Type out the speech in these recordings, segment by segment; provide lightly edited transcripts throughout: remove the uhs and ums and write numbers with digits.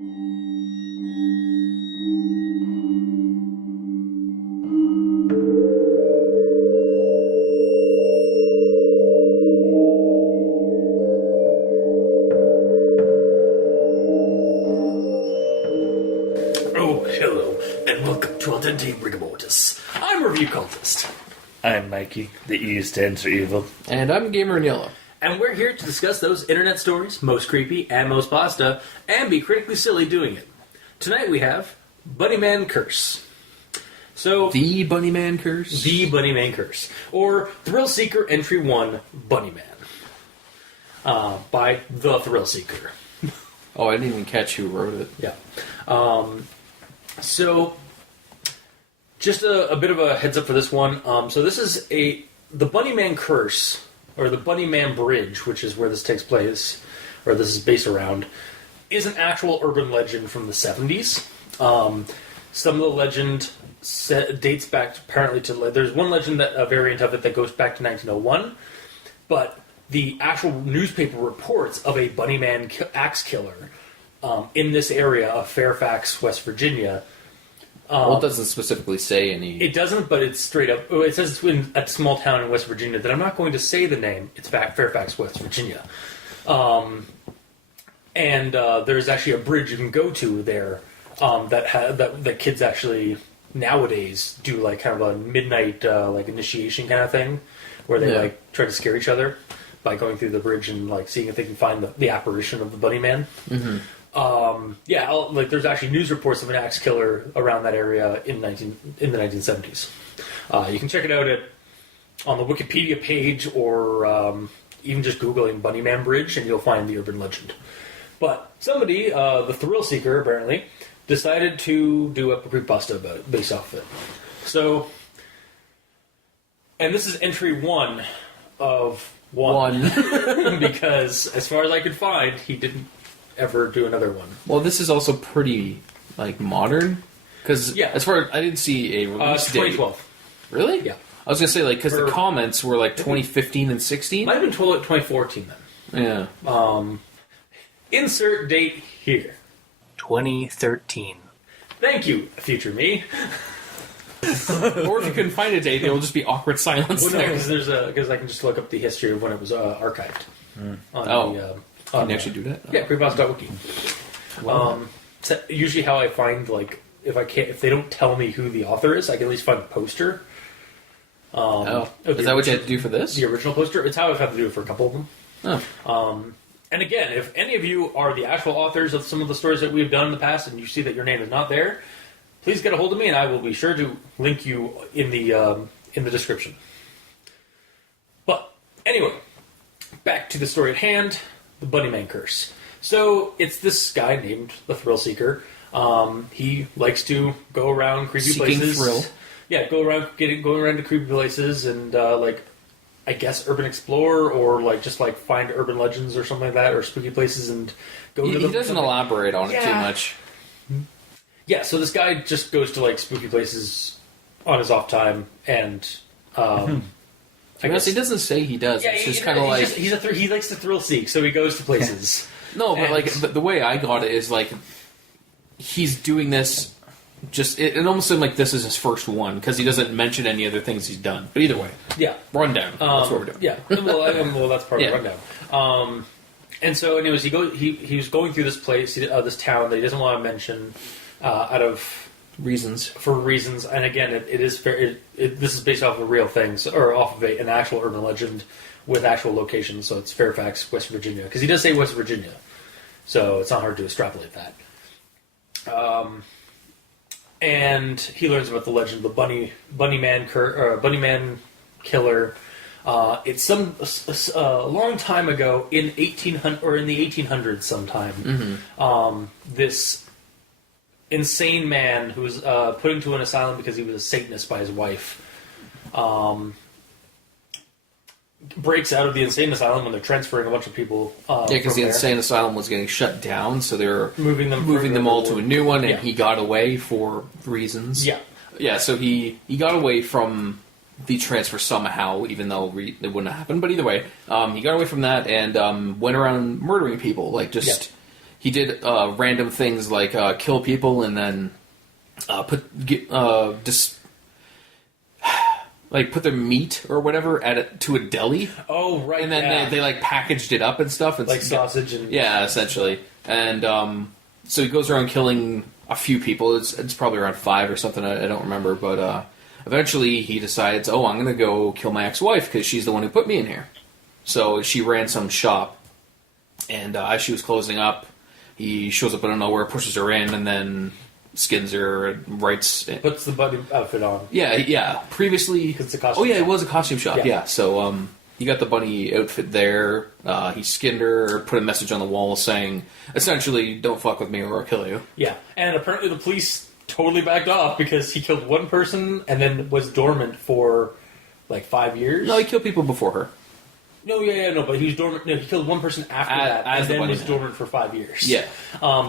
Oh, hello, and welcome to Dente Rigamortis. I'm Review Cultist. I'm Mikey. The E stands for evil. And I'm Gamer in Yellow. And we're here to discuss those internet stories, most creepy and most pasta, and be critically silly doing it. Tonight we have Bunnyman Curse. So The Bunnyman Curse? The Bunnyman Curse. Or Thrill Seeker Entry 1 Bunnyman. By The Thrill Seeker. Oh, I didn't even catch who wrote it. Yeah. So, just a bit of a heads up for this one. So this is the Bunnyman Curse, or the Bunnyman Bridge, which is where this takes place, or this is based around, is an actual urban legend from the 70s. Some of the legend dates back apparently to, there's one legend, that a variant of it that goes back to 1901, but the actual newspaper reports of a Bunnyman axe killer in this area of Fairfax, West Virginia. Well, it doesn't specifically say any... It doesn't, but it's straight up... It says it's in a small town in West Virginia that I'm not going to say the name. It's Fairfax, West Virginia. And there's actually a bridge you can go to there that kids actually nowadays do, like kind of a midnight like initiation kind of thing, where they like try to scare each other by going through the bridge and like seeing if they can find the apparition of the Bunnyman. Mm-hmm. There's actually news reports of an axe killer around that area in the 1970s. You can check it out on the Wikipedia page, or even just Googling Bunnyman Bridge, and you'll find the urban legend. But somebody, the Thrill Seeker, apparently, decided to do a creepypasta based off of it. So, and this is entry 1 of 1. Because, as far as I could find, he didn't ever do another one. Well, this is also pretty, like, modern. Because, as far as I didn't see a release date. 2012. Really? Yeah. I was going to say, like, because the comments were, like, 2015 and 16? Might have been 2014 then. Yeah. Insert date here. 2013. Thank you, future me. Or if you couldn't find a date, it will just be awkward silence. Well, no, there. because I can just look up the history of when it was archived. Can you actually do that? Yeah, Creepypasta.wikia. So usually how I find, like, if they don't tell me who the author is, I can at least find the poster. Is that what you had to do for this? The original poster. It's how I've had to do it for a couple of them. Oh. And again, if any of you are the actual authors of some of the stories that we've done in the past, and you see that your name is not there, please get a hold of me, and I will be sure to link you in the description. But anyway, back to the story at hand: the Bunnyman Curse. So it's this guy named the Thrill Seeker. He likes to go around creepy Seeking places. thrill. Yeah, going around to creepy places and I guess urban explorer, or like just like find urban legends or something like that, or spooky places and go to them. He doesn't elaborate on it too much. Yeah, so this guy just goes to like spooky places on his off time, and I guess he doesn't say he does. Yeah, it's just kind of like he likes to thrill seek, so he goes to places. No, but the way I got it is like he's doing this. It almost seemed like this is his first one, because he doesn't mention any other things he's done. But either way, rundown. That's what we're doing. Yeah, well, that's part of the rundown. And so, anyways, he was going through this place, this town that he doesn't want to mention, out of reasons. And again, it is fair. This is based off of real things, or off of an actual urban legend with actual locations. So it's Fairfax, West Virginia, because he does say West Virginia, so it's not hard to extrapolate that. And he learns about the legend of the Bunnyman killer. It's a long time ago in the 1800s sometime. Mm-hmm. This insane man who was put into an asylum because he was a Satanist by his wife breaks out of the insane asylum when they're transferring a bunch of people. Because the insane asylum was getting shut down, so they were moving them all to a new one, and he got away for reasons. Yeah. So he got away from the transfer somehow, even though it wouldn't have happened. But either way, he got away from that and went around murdering people, he did random things like kill people and then put their meat or whatever to a deli. Oh, right. And then they like packaged it up and stuff. And like sausage and... Yeah, essentially. And so he goes around killing a few people. It's probably around 5 or something. I don't remember. But eventually he decides, I'm going to go kill my ex-wife because she's the one who put me in here. So she ran some shop. And as she was closing up, he shows up out of nowhere, pushes her in, and then skins her and puts the bunny outfit on. Yeah. Previously... It's a costume shop. it was a costume shop, yeah. So he got the bunny outfit there. He skinned her, put a message on the wall saying, essentially, don't fuck with me or I'll kill you. Yeah, and apparently the police totally backed off because he killed one person and then was dormant for like 5 years. No, he killed people before her. No, but he was dormant. No, he killed one person after that, and then was dormant for 5 years. Yeah.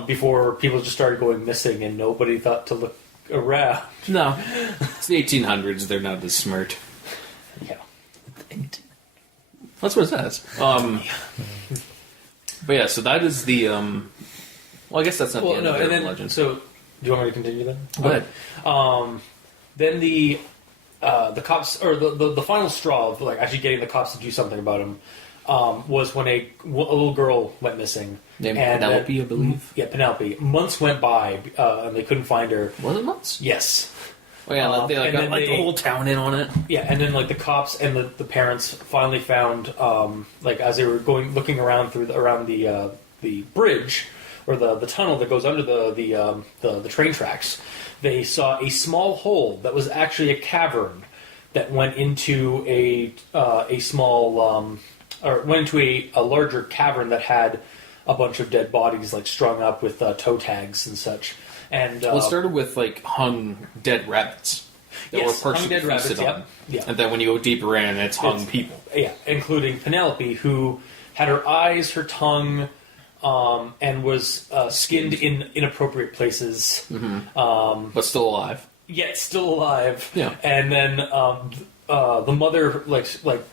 Before people just started going missing, and nobody thought to look around. No, it's the 1800s. They're not as smart. Yeah, that's what it says. But yeah, so that is the. Well, I guess that's not the end of the legend. So, do you want me to continue then? Go ahead. Then the cops, or the final straw of like actually getting the cops to do something about him, was when a little girl went missing. Named Penelope, I believe. Yeah, Penelope. Months went by, and they couldn't find her. Was it months? Yes. Oh yeah, they got the whole town in on it. Yeah, and then like the cops and the parents finally found, like as they were looking around around the bridge or the tunnel that goes under the train tracks. They saw a small hole that was actually a cavern that went into a small or went into a larger cavern that had a bunch of dead bodies like strung up with toe tags and such. And it started with like hung dead rabbits that were partially feasted on. Yeah. And then when you go deeper in, it's hung people. Yeah, including Penelope, who had her eyes, her tongue, and was skinned in inappropriate places. Mm-hmm. But still alive. Yet still alive. Yeah. And then the mother, like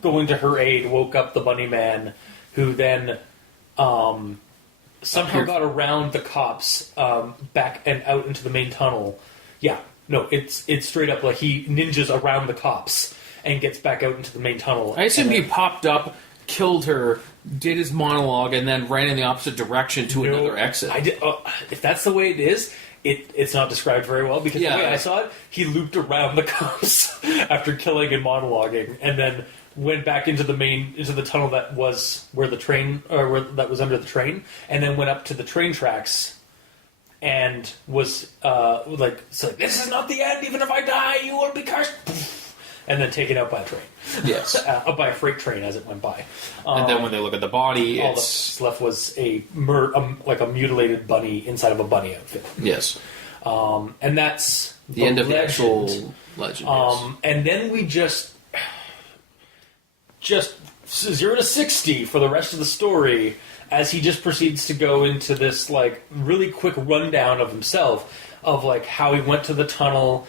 going to her aid, woke up the bunny man, who then somehow got around the cops back and out into the main tunnel. Yeah. No, it's straight up like he ninjas around the cops and gets back out into the main tunnel. I assume he popped up, killed her, did his monologue, and then ran in the opposite direction to another exit. If that's the way it is, it's not described very well, because the way I saw it, he looped around the cops after killing and monologuing, and then went back into the tunnel that was where the train, or that was under the train, and then went up to the train tracks. And was this is not the end. Even if I die, you will be cursed. And then taken out by a train. Yes, by a freight train as it went by. And then when they look at the body, all that's left was like a mutilated bunny inside of a bunny outfit. Yes, and that's the end of the actual legend. And then we just 0 to 60 for the rest of the story, as he just proceeds to go into this like really quick rundown of himself, of like how he went to the tunnel,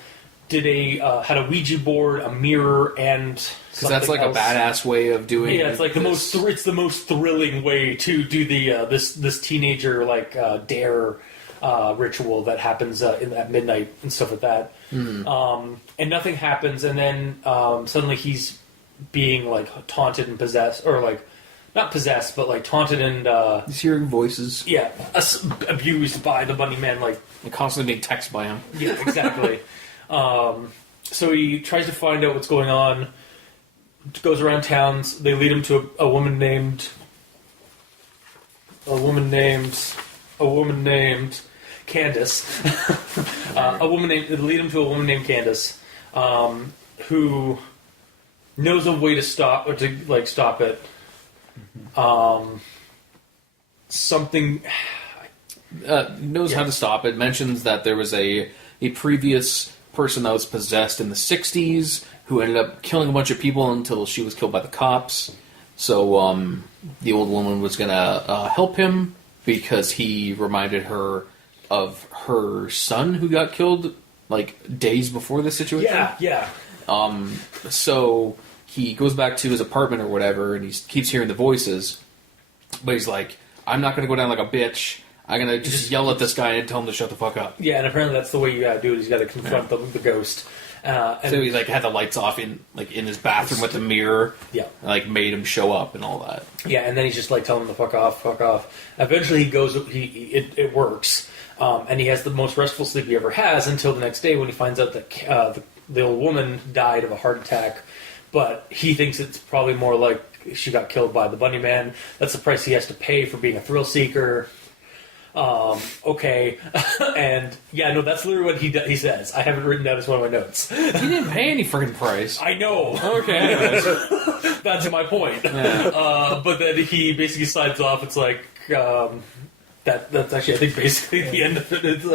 had a Ouija board, a mirror, and because that's like else. A badass way of doing. Yeah, it's like it's the most thrilling way to do the this teenager like dare ritual that happens at midnight and stuff like that. Mm. And nothing happens, and then suddenly he's being like taunted and possessed, or like not possessed, but like taunted and he's hearing voices. Yeah, abused by the bunny man, like and constantly being texted by him. Yeah, exactly. So he tries to find out what's going on. Goes around towns. They lead him to a woman named Candace. They lead him to a woman named Candace, who knows a way to stop it. Something knows how to stop it. Mentions that there was a previous person that was possessed in the 60s who ended up killing a bunch of people until she was killed by the cops. So the old woman was going to help him because he reminded her of her son who got killed like days before this situation. Yeah. So he goes back to his apartment or whatever, and he keeps hearing the voices. But he's like, I'm not going to go down like a bitch. I'm going to just yell at this guy and tell him to shut the fuck up. Yeah, and apparently that's the way you gotta do it, is you gotta confront the ghost. And So he like had the lights off in his bathroom with the mirror. Yeah. Like made him show up and all that. Yeah, and then he's just like telling him to fuck off. Eventually he goes, it works. And he has the most restful sleep he ever has until the next day when he finds out that the old woman died of a heart attack. But he thinks it's probably more like she got killed by the Bunnyman. That's the price he has to pay for being a thrill seeker. Okay. And yeah, no, that's literally what he says. I haven't written down as one of my notes. He didn't pay any freaking price. I know. Okay. Anyways. That's my point. Yeah. But then he basically signs off. It's like, that's actually, I think, basically the end of it. It's,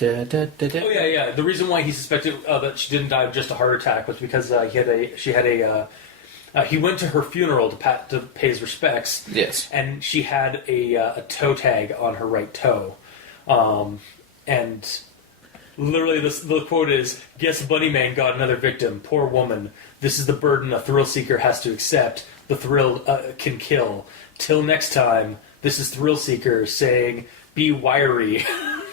Oh yeah. The reason why he suspected that she didn't die of just a heart attack was because he went to her funeral to pay his respects. Yes. And she had a toe tag on her right toe. And literally the quote is, "Guess Bunnyman got another victim. Poor woman. This is the burden a thrill seeker has to accept. The thrill can kill. Till next time, this is Thrill Seeker saying, be wiry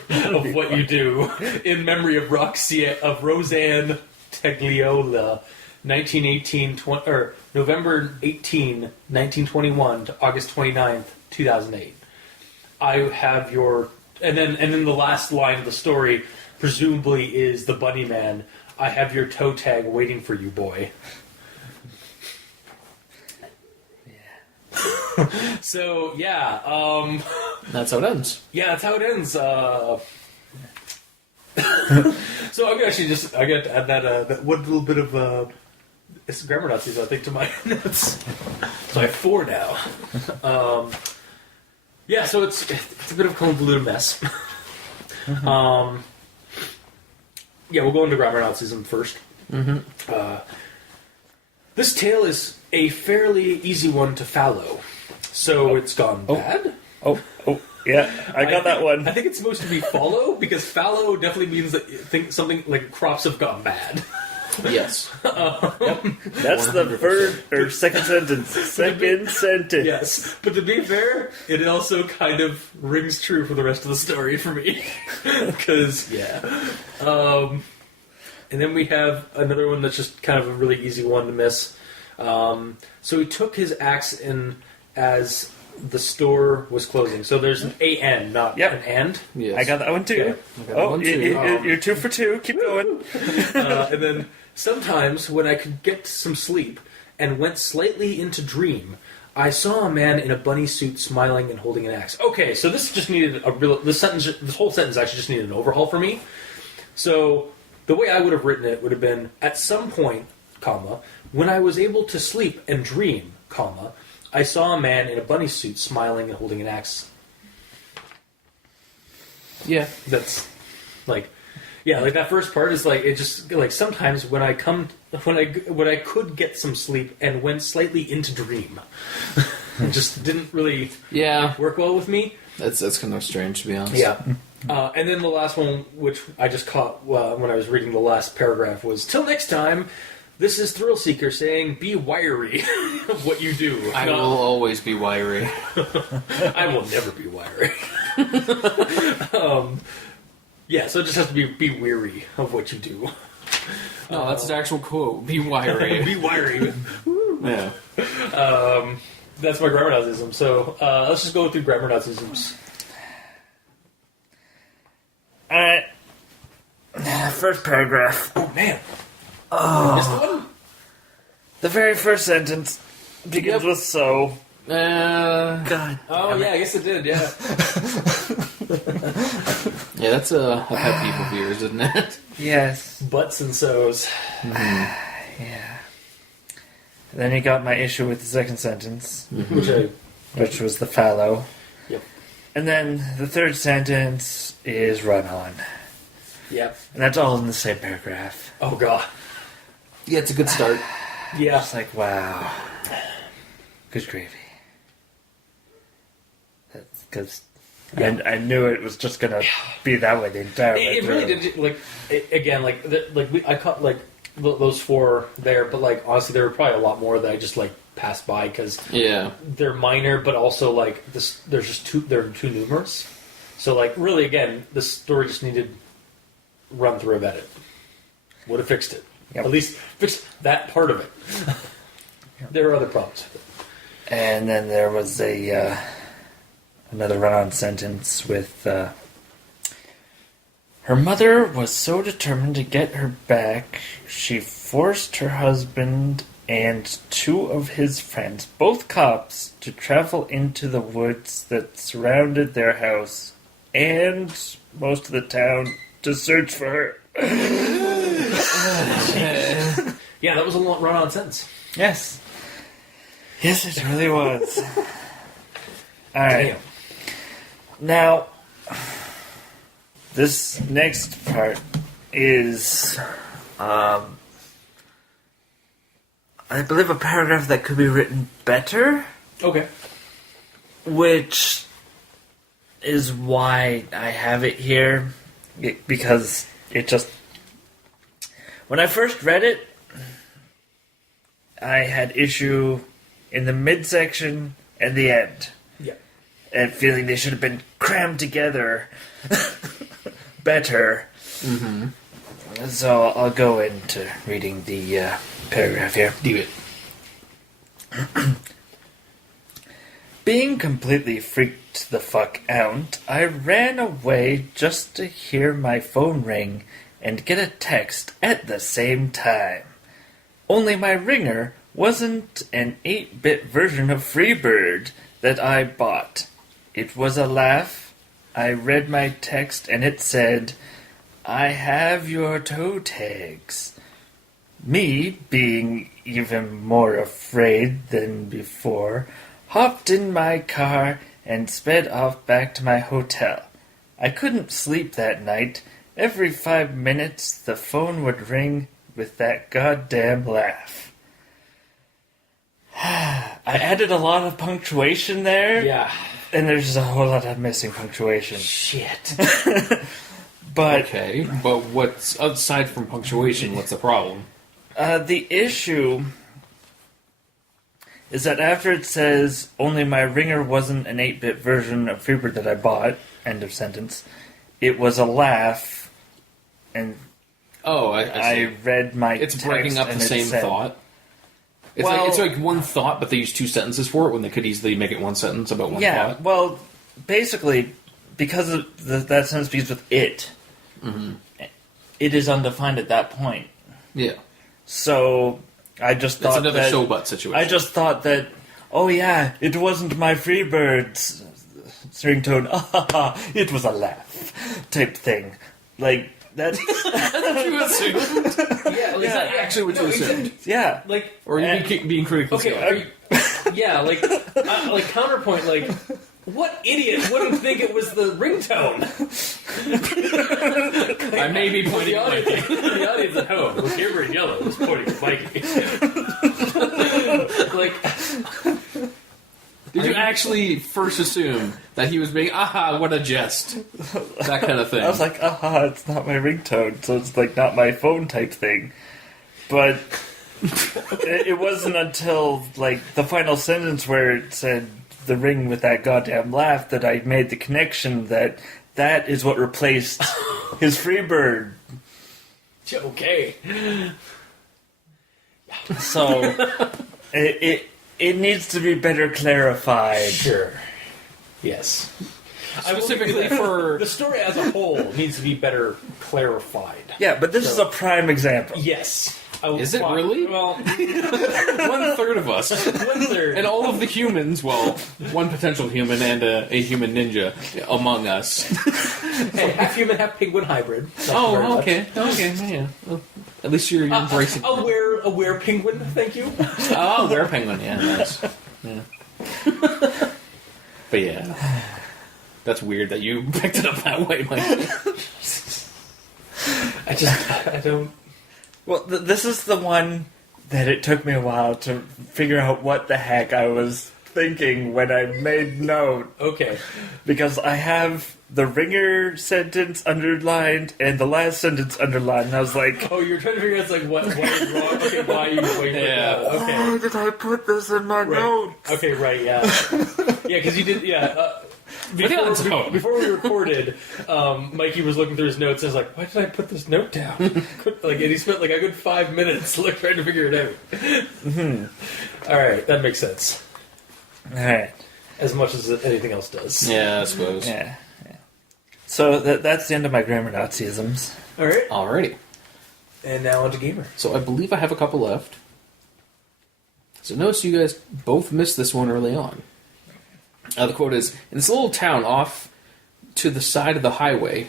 of what you do. In memory of Roseanne Tagliola, 1918, November 18, 1921 to August 29th, 2008. I have your..." And then the last line of the story presumably is the Bunnyman. "I have your toe tag waiting for you, boy." So yeah, That's how it ends. yeah, that's how it ends. So I'm gonna actually I got to add that one little bit of it's grammar Nazis, I think, to my notes. So I have 4 now. Yeah, so it's a bit of a convoluted mess. Yeah, we'll go into grammar Nazism first. Mm-hmm. This tale is a fairly easy one to follow. So it's gone bad. Oh, yeah, I got that one. I think it's supposed to be follow, because fallow definitely means that something like crops have gone bad. Yes. That's the first or second sentence. Second sentence. Yes, but to be fair, it also kind of rings true for the rest of the story for me. Because, yeah. And then we have another one that's just kind of a really easy one to miss. So he took his axe in as the store was closing. So there's an AN, not an and. Yes. I got that one too. Okay. You're 2 for 2. Keep going. And then sometimes when I could get some sleep and went slightly into dream, I saw a man in a bunny suit smiling and holding an axe. Okay, so this just needed this whole sentence actually just needed an overhaul for me. So the way I would have written it would have been, at some point, comma, when I was able to sleep and dream, comma, I saw a man in a bunny suit smiling and holding an axe. Yeah. That's like, yeah, like that first part is like, it just like sometimes when I could get some sleep and went slightly into dream, it just didn't really work well with me. That's kind of strange, to be honest. Yeah. And then the last one, which I just caught when I was reading the last paragraph, was, "Till next time, this is Thrill Seeker saying, be wiry of what you do." I will always be wiry. I will never be wiry. Yeah, so it just has to be weary of what you do. No, that's an actual quote. Be wiry. Be wiry. Yeah. That's my grammar Nazism. So let's just go through grammar Nazisms. Alright. First paragraph. Oh, man. Oh. Missed one? The very first sentence begins with "so." God. Oh, yeah, I guess it did, yeah. Yeah, that's a pet peeve of yours, isn't it? Yes. Butts and so's. Mm-hmm. Yeah. And then you got my issue with the second sentence, which was the fallow. Yep. And then the third sentence is "run on." Yep. And that's all in the same paragraph. Oh, God. Yeah, it's a good start. Yeah. It's like, wow. Good gravy. That's because I knew it was just gonna be that way the entire way. It really did. Like again, I caught like those 4 there, but like honestly, there were probably a lot more that I just like passed by because Yeah. they're minor, but also like this. There's just they're too numerous. So like really, again, the story just needed run through of edit. Would have fixed it. Yep. At least fixed that part of it. There are other problems. And then there was another run-on sentence with her mother was so determined to get her back, she forced her husband and 2 of his friends, both cops, to travel into the woods that surrounded their house and most of the town to search for her. Yeah, that was a run-on sentence. Yes. Yes, it really was. Alright. Now, this next part is, I believe, a paragraph that could be written better. Okay. Which is why I have it here. Because it just... When I first read it, I had issue in the midsection and the end. Yeah. And feeling they should have been crammed together better. Mm-hmm. So I'll go into reading the paragraph here. Do it. Being completely freaked the fuck out, I ran away just to hear my phone ring and get a text at the same time. Only my ringer wasn't an 8-bit version of Freebird that I bought. It was a laugh. I read my text and it said, "I have your toe tags." Me, being even more afraid than before, hopped in my car and sped off back to my hotel. I couldn't sleep that night. Every 5 minutes the phone would ring with that goddamn laugh. I added a lot of punctuation there. Yeah. And there's just a whole lot of missing punctuation. Shit. But Okay, but what's aside from punctuation? What's the problem? the issue is that after it says, "Only my ringer wasn't an 8-bit version of Freebird that I bought," end of sentence, it was a laugh, and Oh, I see. read my It's text breaking up the and it same said- thought. It's, Well- it's like one thought, but they use 2 sentences for it when they could easily make it one sentence about one Yeah, thought. well, basically, because of that sentence begins with "it," it is undefined at that point. Yeah. So I just It's thought another that show butt situation. I just thought that, oh yeah, it wasn't my Freebird's ringtone. It was a laugh type thing. Like that's you assumed. Yeah, Is that actually what you assumed? yeah. Like, Or are you being critical? okay, are you, yeah, like counterpoint, like, what idiot wouldn't think it was the ringtone? I may be The pointing at audience, Mikey. the audience at home, who's here in yellow, is pointing at Mikey. Like, Did you actually first assume that he was being, what a jest? That kind of thing. I was like, it's not my ringtone, so it's like not my phone type thing. But it wasn't until like the final sentence where it said the ring with that goddamn laugh that I made the connection that is what replaced his Freebird. okay. So it needs to be better clarified. Sure. Yes. Specifically for... The story as a whole needs to be better clarified. Yeah, but this is a prime example. Yes. Is it really? Well, 1/3 of us. 1/3. And all of the humans, well, one potential human and a human ninja among us. Hey, half human, half penguin hybrid. Thank you very much. Okay, yeah. Well, at least you're embracing. A were penguin, thank you. Oh, we're a penguin, yeah, nice. Yeah. But yeah. That's weird that you picked it up that way, Mike. I don't... Well, this is the one that it took me a while to figure out what the heck I was thinking when I made note. Okay. Because I have the ringer sentence underlined and the last sentence underlined, and I was like, oh, you're trying to figure out what is wrong. Okay, why you put that? Okay. why did I put this in my notes? Okay, right, yeah. Yeah, because you did, before we recorded, Mikey was looking through his notes and was like, why did I put this note down? And he spent a good 5 minutes trying to figure it out. Mm-hmm. All right, that makes sense. All right. As much as anything else does. Yeah, I suppose. Yeah. So that's the end of my grammar Nazisms. All right. Alrighty. And now on to Gamer. So I believe I have a couple left. So notice you guys both missed this one early on. The quote is, in this little town off to the side of the highway,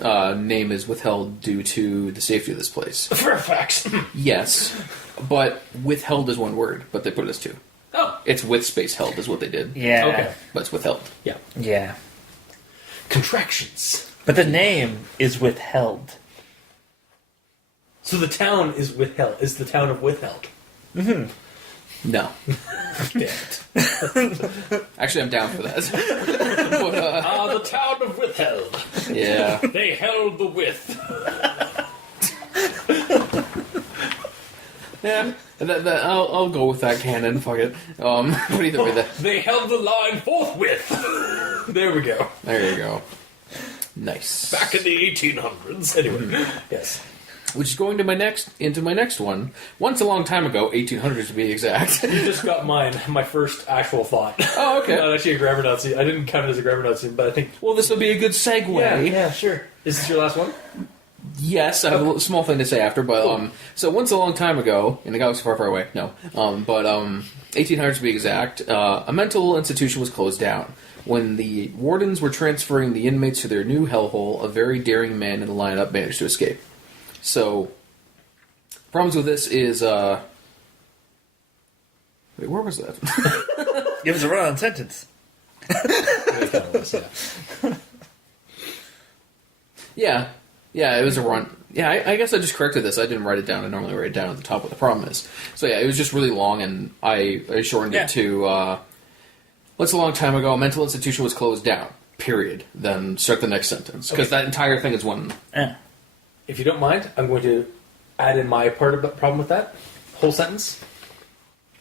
name is withheld due to the safety of this place. Fairfax. Yes, but withheld is one word, but they put it as two. Oh. It's with space held is what they did. Yeah. Okay. But it's withheld. Yeah. Yeah. Contractions. But the name is withheld. So the town is withheld. Is the town of withheld? Mm-hmm. No. Damn it. Actually, I'm down for that. But, the town of withheld. Yeah. They held the with. Yeah. I'll go with that canon. Fuck it. But either way, They held the line forthwith. There we go. there you go. Nice. Back in the 1800s. Anyway, yes. Which is going to into my next one. Once a long time ago, 1800s to be exact. You just got my first actual thought. Oh, okay. Not actually a grammar Nazi. I didn't count it as a grammar Nazi, but I think... Well, this will be a good segue. Yeah, sure. Is this your last one? Yes, I have a little small thing to say after, but Cool. So once a long time ago, in a galaxy far, far away, no, but 1800s to be exact, a mental institution was closed down. When the wardens were transferring the inmates to their new hellhole, a very daring man in the lineup managed to escape. So, problems with this is, wait, where was that? Give us a run-on sentence. Yeah, it was a run. Yeah, I guess I just corrected this. I didn't write it down. I normally write it down at the top what the problem is. So yeah, it was just really long, and I shortened it to, once a long time ago, a mental institution was closed down, period. Then start the next sentence. Because that entire thing is one... If you don't mind, I'm going to add in my part of the problem with that whole sentence.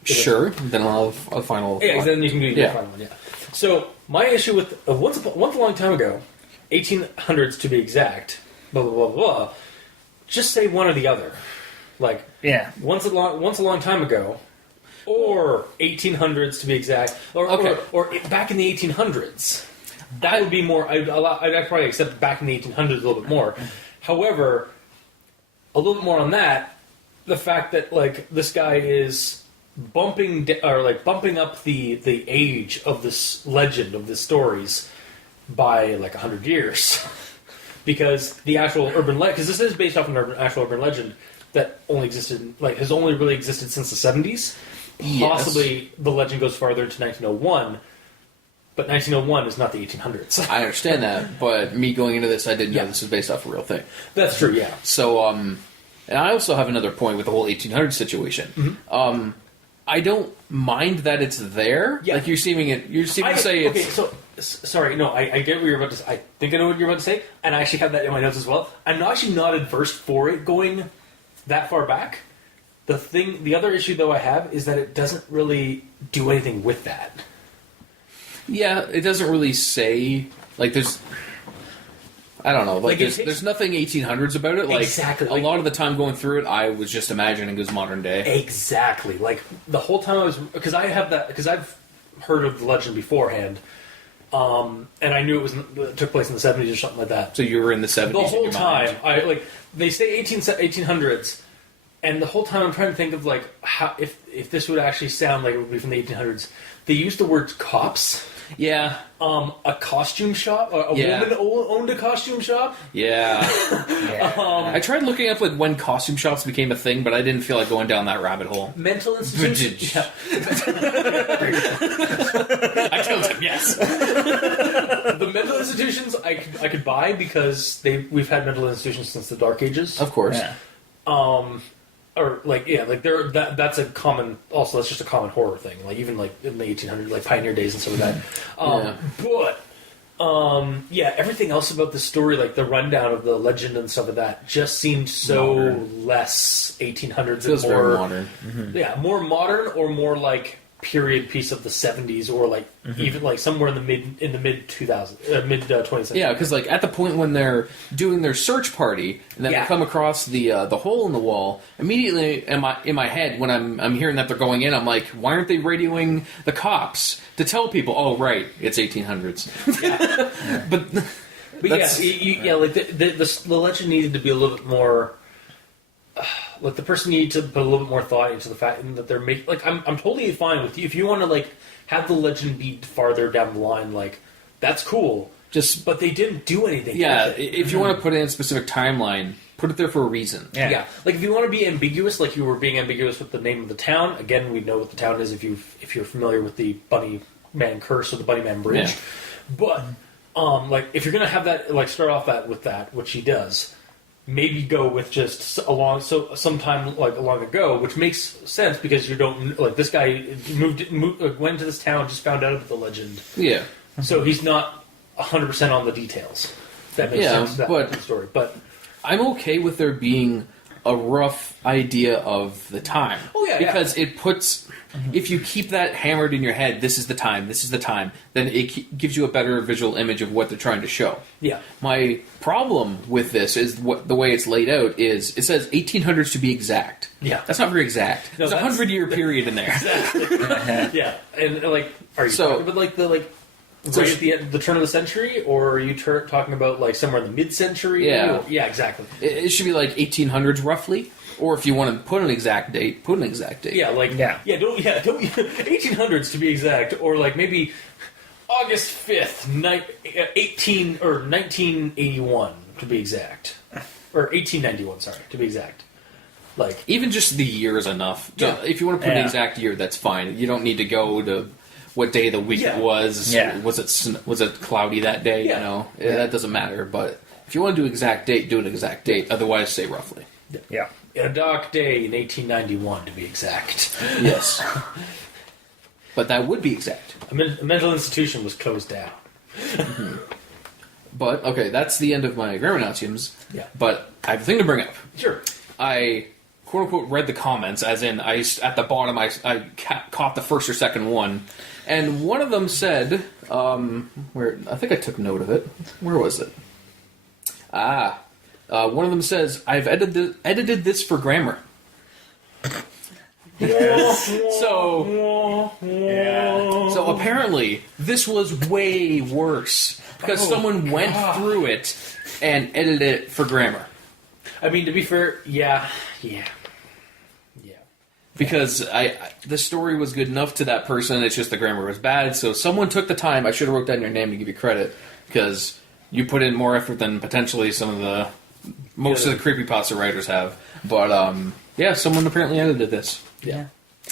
Sure. Then I'll have a final... Yeah, thought. then you can do your final one, yeah. So, my issue with... once a long time ago, 1800s to be exact, blah, blah, blah, blah, just say one or the other. Like, once a long time ago, or 1800s to be exact, or back in the 1800s. That would be more... I'd probably accept back in the 1800s a little bit more. However, a little bit more on that, the fact that this guy is bumping up the age of this legend of the stories by 100 years, because the actual urban legend, because this is based off an actual urban legend that only existed has only really existed since the 70s. Possibly the legend goes farther into 1901. But 1901 is not the 1800s. I understand that, but me going into this, I didn't know this was based off a real thing. That's true, yeah. So, and I also have another point with the whole 1800s situation. Mm-hmm. I don't mind that it's there. Yeah. Like, you're seeming to say it's... Okay, so, sorry, no, I get what you're about to say. I think I know what you're about to say, and I actually have that in my notes as well. I'm actually not adverse for it going that far back. The other issue, though, I have is that it doesn't really do anything with that. Yeah, it doesn't really say, there's... I don't know. There's nothing 1800s about it. Exactly. A lot of the time going through it, I was just imagining it was modern day. Exactly. The whole time I was... Because I've heard of the legend beforehand, and I knew it took place in the 70s or something like that. So you were in the 70s the whole in your time. mind. They say 1800s, and the whole time I'm trying to think of, how if this would actually sound like it would be from the 1800s. They use the word cops. Yeah. A costume shop? A woman owned a costume shop? Yeah. I tried looking up when costume shops became a thing, but I didn't feel like going down that rabbit hole. Mental institutions. I killed him, yes. The mental institutions I could buy because we've had mental institutions since the Dark Ages. Of course. Yeah. or like that's a common. Also, that's just a common horror thing. Like even like in the 1800s, like Pioneer Days and stuff like that. But everything else about the story, like the rundown of the legend and stuff like that, just seemed so less 1800s. Feels and more very modern. Mm-hmm. Yeah, more modern or more like period piece of the 70s, or like even like somewhere in the mid 2000s, mid 20th century. Yeah, because like at the point when they're doing their search party and then they come across the hole in the wall, immediately in my head when I'm hearing that they're going in, I'm like, why aren't they radioing the cops to tell people? Oh, right, it's 1800s. But like the legend needed to be a little bit more. Like the person needed to put a little bit more thought into the fact that they're making. Like I'm totally fine with you if you want to like have the legend be farther down the line. Like that's cool. But they didn't do anything. Yeah, if you want to put it in a specific timeline, put it there for a reason. Yeah. Like if you want to be ambiguous, like you were being ambiguous with the name of the town. Again, we know what the town is if you're familiar with the Bunnyman Curse or the Bunnyman Bridge. Yeah. But like if you're gonna have that, like start off with that, which he does. Maybe go with just sometime like long ago, which makes sense because you don't like this guy went to this town, just found out about the legend. Yeah. So he's not 100% on the details. That makes sense to that story. But I'm okay with there being a rough idea of the time. Oh yeah, because it puts. If you keep that hammered in your head, this is the time, then it gives you a better visual image of what they're trying to show. Yeah. My problem with this is the way it's laid out is it says 1800s to be exact. Yeah. That's not very exact. There's a 100-year period in there. Exactly. Yeah. And like, are you talking about like the like right at the end, the turn of the century, or are you talking about like somewhere in the mid-century? Yeah. Yeah, exactly. It should be like 1800s roughly. Or if you want to put an exact date, put an exact date. Yeah, like don't 1800s to be exact, or like maybe August 5th, 1981 to be exact, or 1891. Sorry, to be exact. Like even just the year is enough. Yeah. If you want to put an exact year, that's fine. You don't need to go to what day of the week it was. Yeah. Was it cloudy that day? Yeah. You know, that doesn't matter. But if you want to do exact date, do an exact date. Otherwise, say roughly. Yeah. A dark day in 1891, to be exact. Yes. But that would be exact. A mental institution was closed down. But, okay, that's the end of my grammar nauseums. Yeah. But I have a thing to bring up. Sure. I, quote-unquote, read the comments, as in, at the bottom, I caught the first or second one. And one of them said, where I think I took note of it. Where was it? One of them says, I've edited this for grammar. So apparently, this was way worse. Because someone went through it and edited it for grammar. I mean, to be fair, yeah. Because the story was good enough to that person, it's just the grammar was bad. So someone took the time, I should have wrote down your name to give you credit, because you put in more effort than potentially most of the creepypasta writers have. But, someone apparently edited this. Yeah.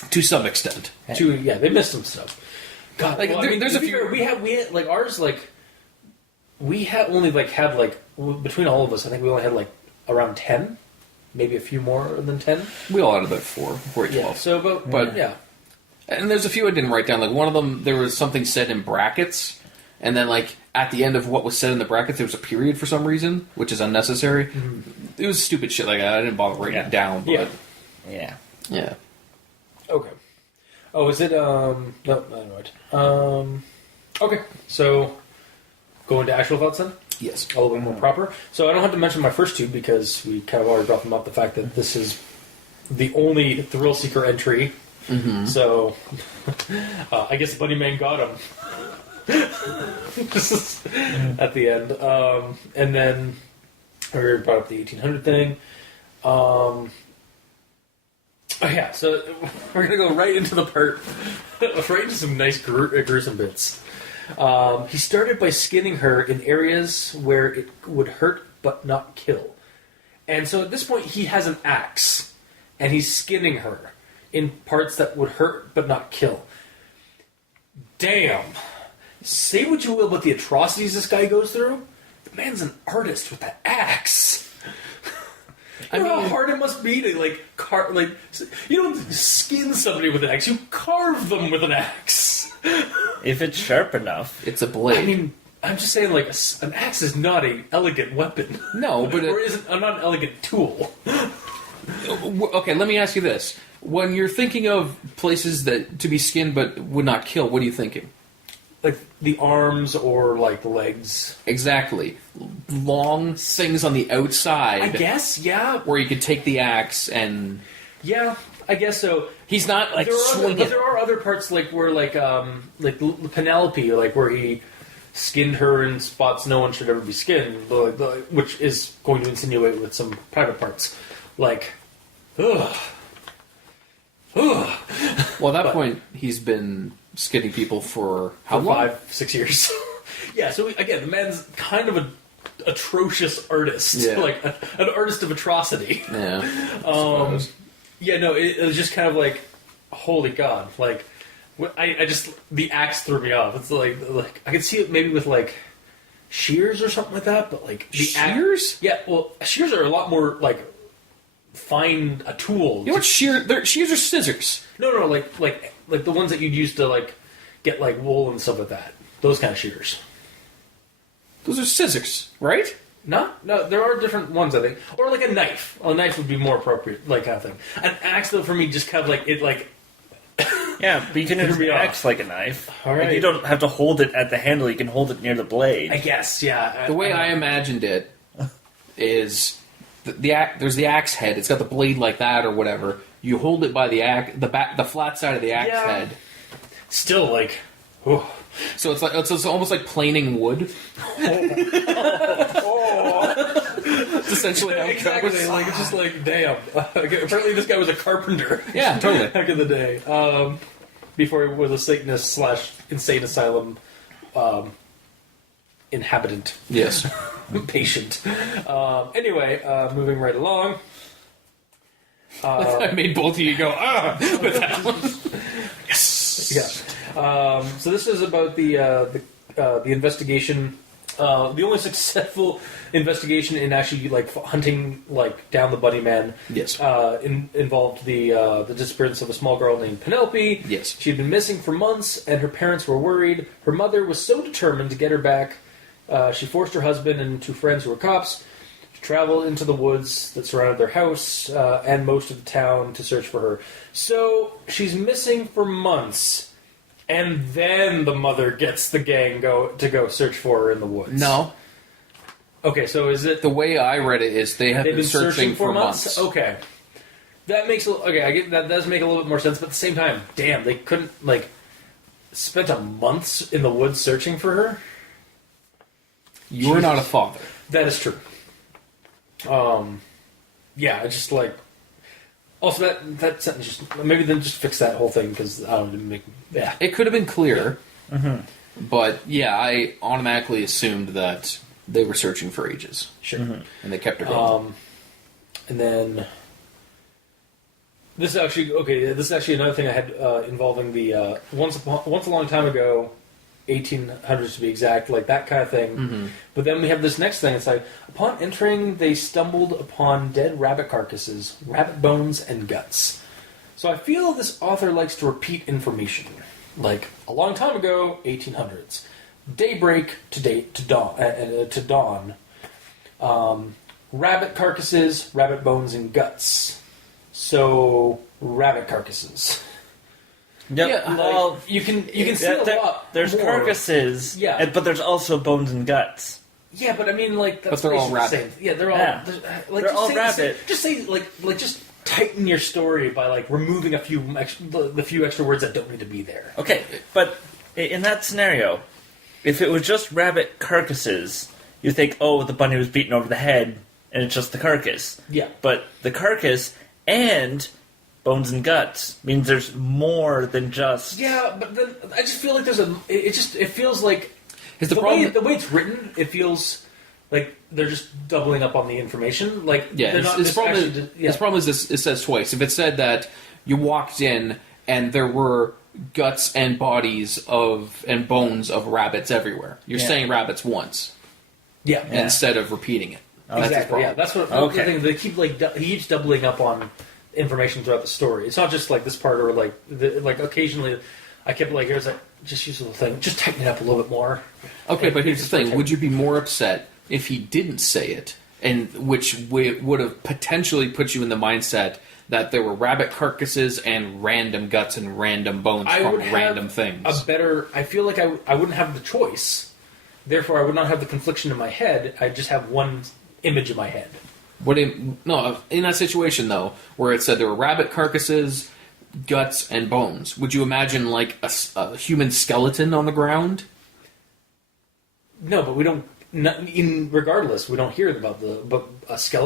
To some extent. They missed some stuff. God, there's a few... We had, like, ours, like, we had only, like, had, like, between all of us, I think we only had, like, around 10? Maybe a few more than 10? We all had about 4 or 12. Yeah, so about, yeah. And there's a few I didn't write down. Like, one of them, there was something said in brackets, and then, like, at the end of what was said in the brackets, there was a period for some reason, which is unnecessary. Mm-hmm. It was stupid shit like that. I didn't bother writing it down, but... Yeah. Okay. Oh, is it, no, I don't know it. Okay, so, go into actual thoughts then? Yes. A little bit more proper. So I don't have to mention my first two because we kind of already brought them up. The fact that this is the only Thrill Seeker entry. Mm-hmm. So I guess Bunnyman got him. At the end. And then I already brought up the 1800 thing. So we're going to go right into the part, right into some nice gruesome bits. He started by skinning her in areas where it would hurt but not kill. And so at this point, he has an axe, and he's skinning her in parts that would hurt but not kill. Damn. Say what you will about the atrocities this guy goes through, the man's an artist with that axe. You know how hard it must be to you don't skin somebody with an axe, you carve them with an axe. If it's sharp enough. It's a blade. I mean, I'm just saying, like, an axe is not an elegant weapon. No, but... or isn't not an elegant tool. Okay, let me ask you this. When you're thinking of places that to be skinned but would not kill, what are you thinking? Like, the arms or, like, the legs. Exactly. Long things on the outside. I guess, yeah. Where you could take the axe and... Yeah, I guess so. He's not, like, swinging. But there are other parts, like, where, like Penelope, like, where he skinned her in spots no one should ever be skinned, which is going to insinuate with some private parts. Like, ugh. Well, at that point, he's been skinning people for how long? 5-6 years. Yeah, so again, the man's kind of an atrocious artist. Yeah. Like, an artist of atrocity. Yeah. Yeah, no, it was just kind of like, holy God. Like, I just, the axe threw me off. It's like I could see it maybe with, like, shears or something like that, but, like... Shears? Yeah, well, shears are a lot more, like, find a tool. You know what shears are scissors. No, like the ones that you'd use to, like, get, like, wool and stuff like that. Those kind of shears. Those are scissors, right? No, there are different ones, I think. Or, like, a knife. A knife would be more appropriate, like, kind of thing. An axe, though, for me, just kind of, like, it, like... Yeah, but you can use the axe like a knife. All right. Like, you don't have to hold it at the handle, you can hold it near the blade. I guess, yeah. The way I imagined it is... there's the axe head. It's got the blade like that or whatever. You hold it by the flat side of the axe head. Still, like, oh. So it's almost like planing wood. It's essentially how it goes. Like, it's just like, damn. Apparently, this guy was a carpenter. Yeah, totally. Back in the day, before he was a Satanist / insane asylum inhabitant. Yes. Patient. Anyway, moving right along. I made both of you go, with that one. Yes! Yeah. So this is about the investigation. The only successful investigation in actually, like, hunting, like, down the Bunnyman. Yes. Involved the disappearance of a small girl named Penelope. Yes. She had been missing for months, and her parents were worried. Her mother was so determined to get her back. She forced her husband and 2 friends who were cops to travel into the woods that surrounded their house and most of the town to search for her. So she's missing for months, and then the mother gets the gang to go search for her in the woods. No. Okay, so is it... The way I read it is they've been searching for months. Okay. That makes... Okay, I get that does make a little bit more sense, but at the same time, damn, they couldn't, like, spent a month in the woods searching for her? You're not a father. That is true. Yeah, I just, like... Also, that sentence just... Maybe then just fix that whole thing, because I don't know, yeah. It could have been clearer. Yeah. Mm-hmm. But, yeah, I automatically assumed that they were searching for ages. Sure. Mm-hmm. And they kept her going. And then... This is actually another thing I had involving the... Once a long time ago... 1800s to be exact, like that kind of thing. Mm-hmm. But then we have this next thing. It's like, upon entering, they stumbled upon dead rabbit carcasses, rabbit bones, and guts. So I feel this author likes to repeat information. Like, a long time ago, 1800s. Daybreak to dawn. Rabbit carcasses, rabbit bones, and guts. So, rabbit carcasses. Yep. Yeah, well, you can see a lot. There's more. Carcasses, yeah, but there's also bones and guts. Yeah, but I mean, like, that's but they're all rabbit. Yeah, they're all. Yeah. Like, they're all rabbit. Just say just tighten your story by, like, removing the few extra words that don't need to be there. Okay, but in that scenario, if it was just rabbit carcasses, you think, oh, the bunny was beaten over the head, and it's just the carcass. Yeah, but the carcass and bones and guts means there's more than just... Yeah, but then I just feel like there's it feels like... The way it's written, it feels like they're just doubling up on the information. Like, yeah, they're not his problem is this, it says twice. If it said that you walked in and there were guts and bodies and bones of rabbits everywhere, you're saying rabbits once. Yeah. Instead of repeating it. Exactly. Yeah, that's what. The thing. They keep he keeps doubling up on information throughout the story. It's not just like this part, or like occasionally, I kept here's just use a little thing, just tighten it up a little bit more. Okay, but here's the thing: would you be more upset if he didn't say it, and which would have potentially put you in the mindset that there were rabbit carcasses and random guts and random bones from random things? I feel like I wouldn't have the choice. Therefore, I would not have the confliction in my head. I just have one image in my head. In that situation, though, where it said there were rabbit carcasses, guts, and bones, would you imagine like a human skeleton on the ground? No, but we don't. Regardless, we don't hear about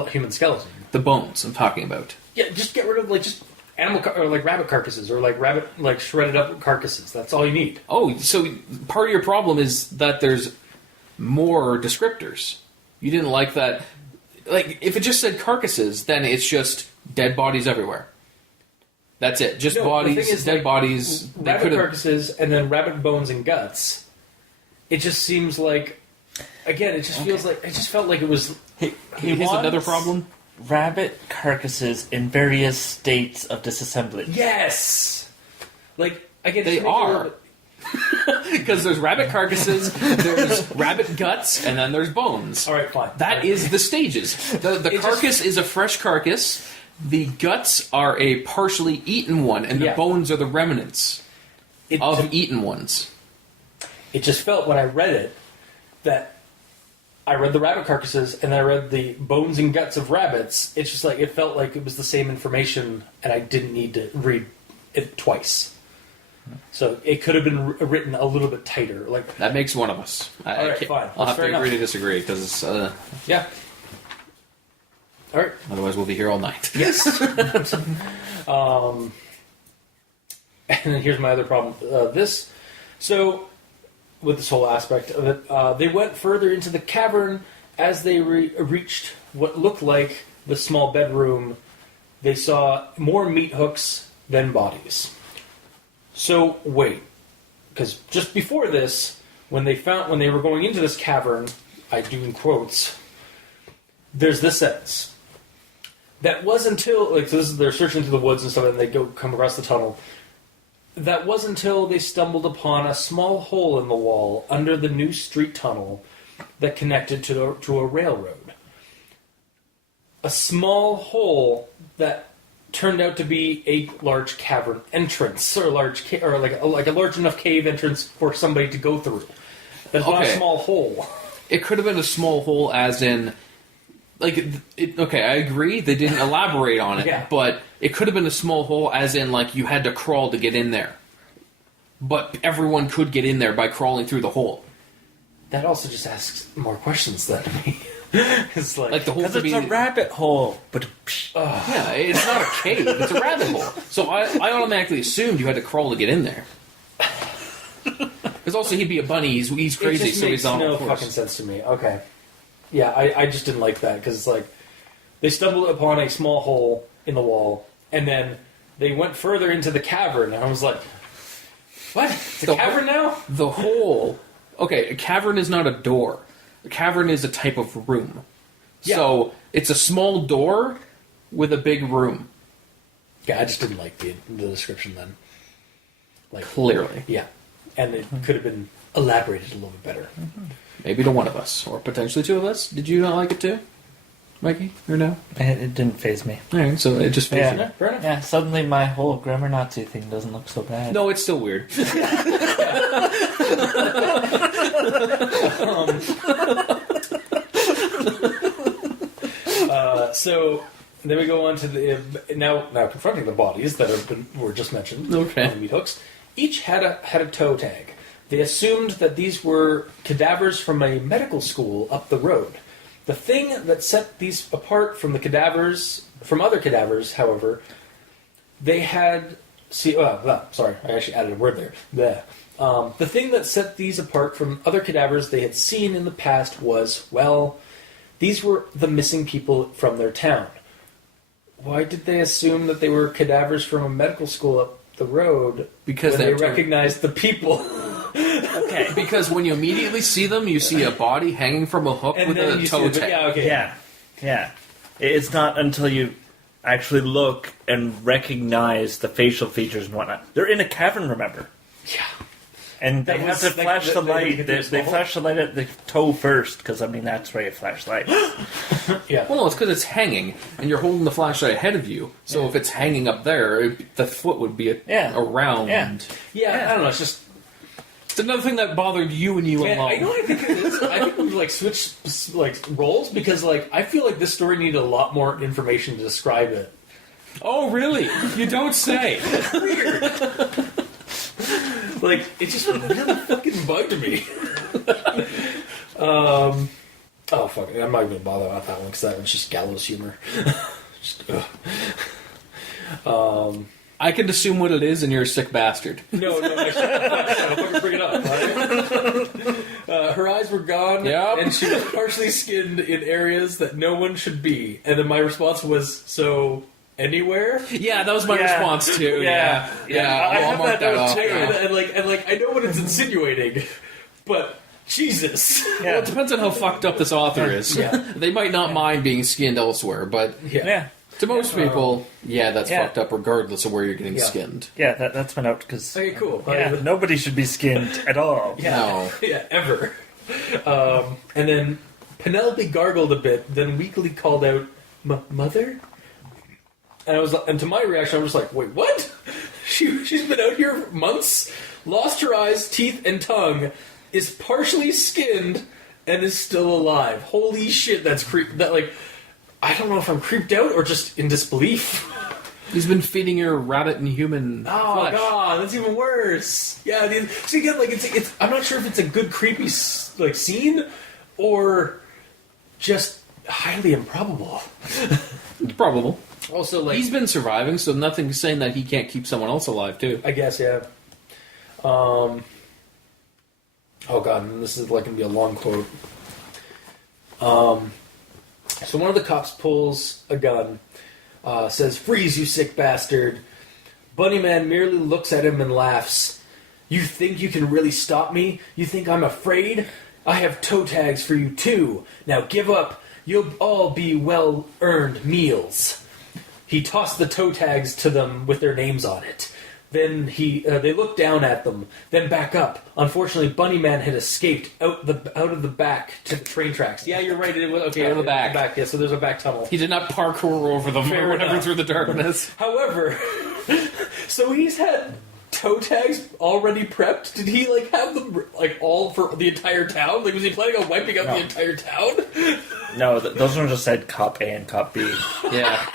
human skeleton. The bones I'm talking about. Yeah, just get rid of just animal or rabbit carcasses or rabbit shredded up carcasses. That's all you need. Oh, so part of your problem is that there's more descriptors. You didn't like that. Like if it just said carcasses, then it's just dead bodies everywhere. That's it. Just bodies, dead bodies. Rabbit carcasses and then rabbit bones and guts. It just seems like. Again, it just feels like... It just felt like it was... Here's another problem. Rabbit carcasses in various states of disassemblage. Yes! Again... They are. Because there's rabbit carcasses, there's rabbit guts, and then there's bones. Alright, fine. That is the stages. The carcass is a fresh carcass, the guts are a partially eaten one, and the bones are the remnants of eaten ones. It just felt, when I read it, that I read the rabbit carcasses and I read the bones and guts of rabbits. It's just it felt like it was the same information and I didn't need to read it twice. So it could have been written a little bit tighter. That makes one of us. Alright, fine. I'll have to agree to disagree because yeah. Alright. Otherwise we'll be here all night. Yes. And then here's my other problem. With this whole aspect of it, they went further into the cavern. As they reached what looked like the small bedroom, they saw more meat hooks than bodies. So wait, because just before this, when they were going into this cavern, I do in quotes, there's this sentence. That was until they're searching through the woods and stuff, and they come across the tunnel. That was until they stumbled upon a small hole in the wall under the new street tunnel that connected to a railroad. A small hole that turned out to be a large cavern entrance, or a large enough cave entrance for somebody to go through. That's not a small hole. It could have been a small hole, as in. I agree. They didn't elaborate on it, but it could have been a small hole, as in, you had to crawl to get in there. But everyone could get in there by crawling through the hole. That also just asks more questions than me. It's the whole because it's a rabbit hole. But yeah, it's not a cave; it's a rabbit hole. So I automatically assumed you had to crawl to get in there. Because also he'd be a bunny; he's crazy, so he's on. It just makes no fucking sense to me. Okay. Yeah, I just didn't like that, because they stumbled upon a small hole in the wall, and then they went further into the cavern, and I was like, what? It's a cavern now? The hole... Okay, a cavern is not a door. A cavern is a type of room. Yeah. So, it's a small door with a big room. Yeah, I just didn't like the description then. Clearly. Yeah. And it could have been elaborated a little bit better. Mm-hmm. Maybe to one of us, or potentially two of us. Did you not like it too, Mikey? Or no? It didn't faze me. Alright, so it just fazed you. Fair enough. Yeah, suddenly my whole grammar Nazi thing doesn't look so bad. No, it's still weird. So then we go on to the now confronting the bodies that were just mentioned. Okay. On the meat hooks. Each had a toe tag. They assumed that these were cadavers from a medical school up the road. The thing that set these apart from other cadavers, however, they had... sorry, I actually added a word there. The thing that set these apart from other cadavers they had seen in the past was, these were the missing people from their town. Why did they assume that they were cadavers from a medical school up the road? Because they recognized the people. Okay. Because when you immediately see them, you see a body hanging from a hook with a toe tag. Yeah, okay. Yeah. Yeah. It's not until you actually look and recognize the facial features and whatnot. They're in a cavern, remember? Yeah. And they have to flash the light. They flash the light at the toe first, because, I mean, that's where you flash light. Yeah. Well, no, it's because it's hanging, and you're holding the flashlight ahead of you. So if it's hanging up there, the foot would be around. Yeah, I don't know. It's just... It's another thing that bothered you and you alone. I know what I think it is. I think we've, like, switched, like, roles, because, like, I feel like this story needed a lot more information to describe it. Oh, really? You don't say. Weird. Like, it just really fucking bugged me. Oh, fuck it. I'm not even going to bother about that one, because that one's just gallows humor. I can assume what it is, and you're a sick bastard. No, I shouldn't fucking bring it up. Right? Her eyes were gone, and she was partially skinned in areas that no one should be. And then my response was, so... Anywhere? Yeah, that was my response too. Yeah. I mark that off. And I know what it's insinuating, but Jesus. Yeah. Well, it depends on how fucked up this author is. They might not mind being skinned elsewhere, but to most people, that's fucked up regardless of where you're getting skinned. Yeah, that's my note, because Okay, cool. nobody should be skinned at all. No. Yeah, ever. And then Penelope gargled a bit, then weakly called out, Mother? And to my reaction, I was like, wait, what? She's been out here for months, lost her eyes, teeth, and tongue, is partially skinned, and is still alive. Holy shit, that's I don't know if I'm creeped out or just in disbelief. He's been feeding her rabbit and human Oh flesh. god, that's even worse. Yeah, so again, it's I'm not sure if it's a good creepy scene or just highly improbable. It's probable. Also, he's been surviving, so nothing's saying that he can't keep someone else alive too. I guess, yeah. Oh god, this is going to be a long quote. So one of the cops pulls a gun, says, "Freeze, you sick bastard." Bunnyman merely looks at him and laughs. "You think you can really stop me? You think I'm afraid? I have toe tags for you too. Now give up. You'll all be well-earned meals." He tossed the toe tags to them with their names on it. Then they looked down at them, then back up. Unfortunately, Bunnyman had escaped out of the back to the train tracks. Yeah, you're right. It was okay. Out of the back. Yeah, so there's a back tunnel. He did not parkour over them or whatever through the darkness. However, so he's had toe tags already prepped. Did he have them all for the entire town? Was he planning on wiping out the entire town? No, those ones just said Cop A and Cop B. Yeah.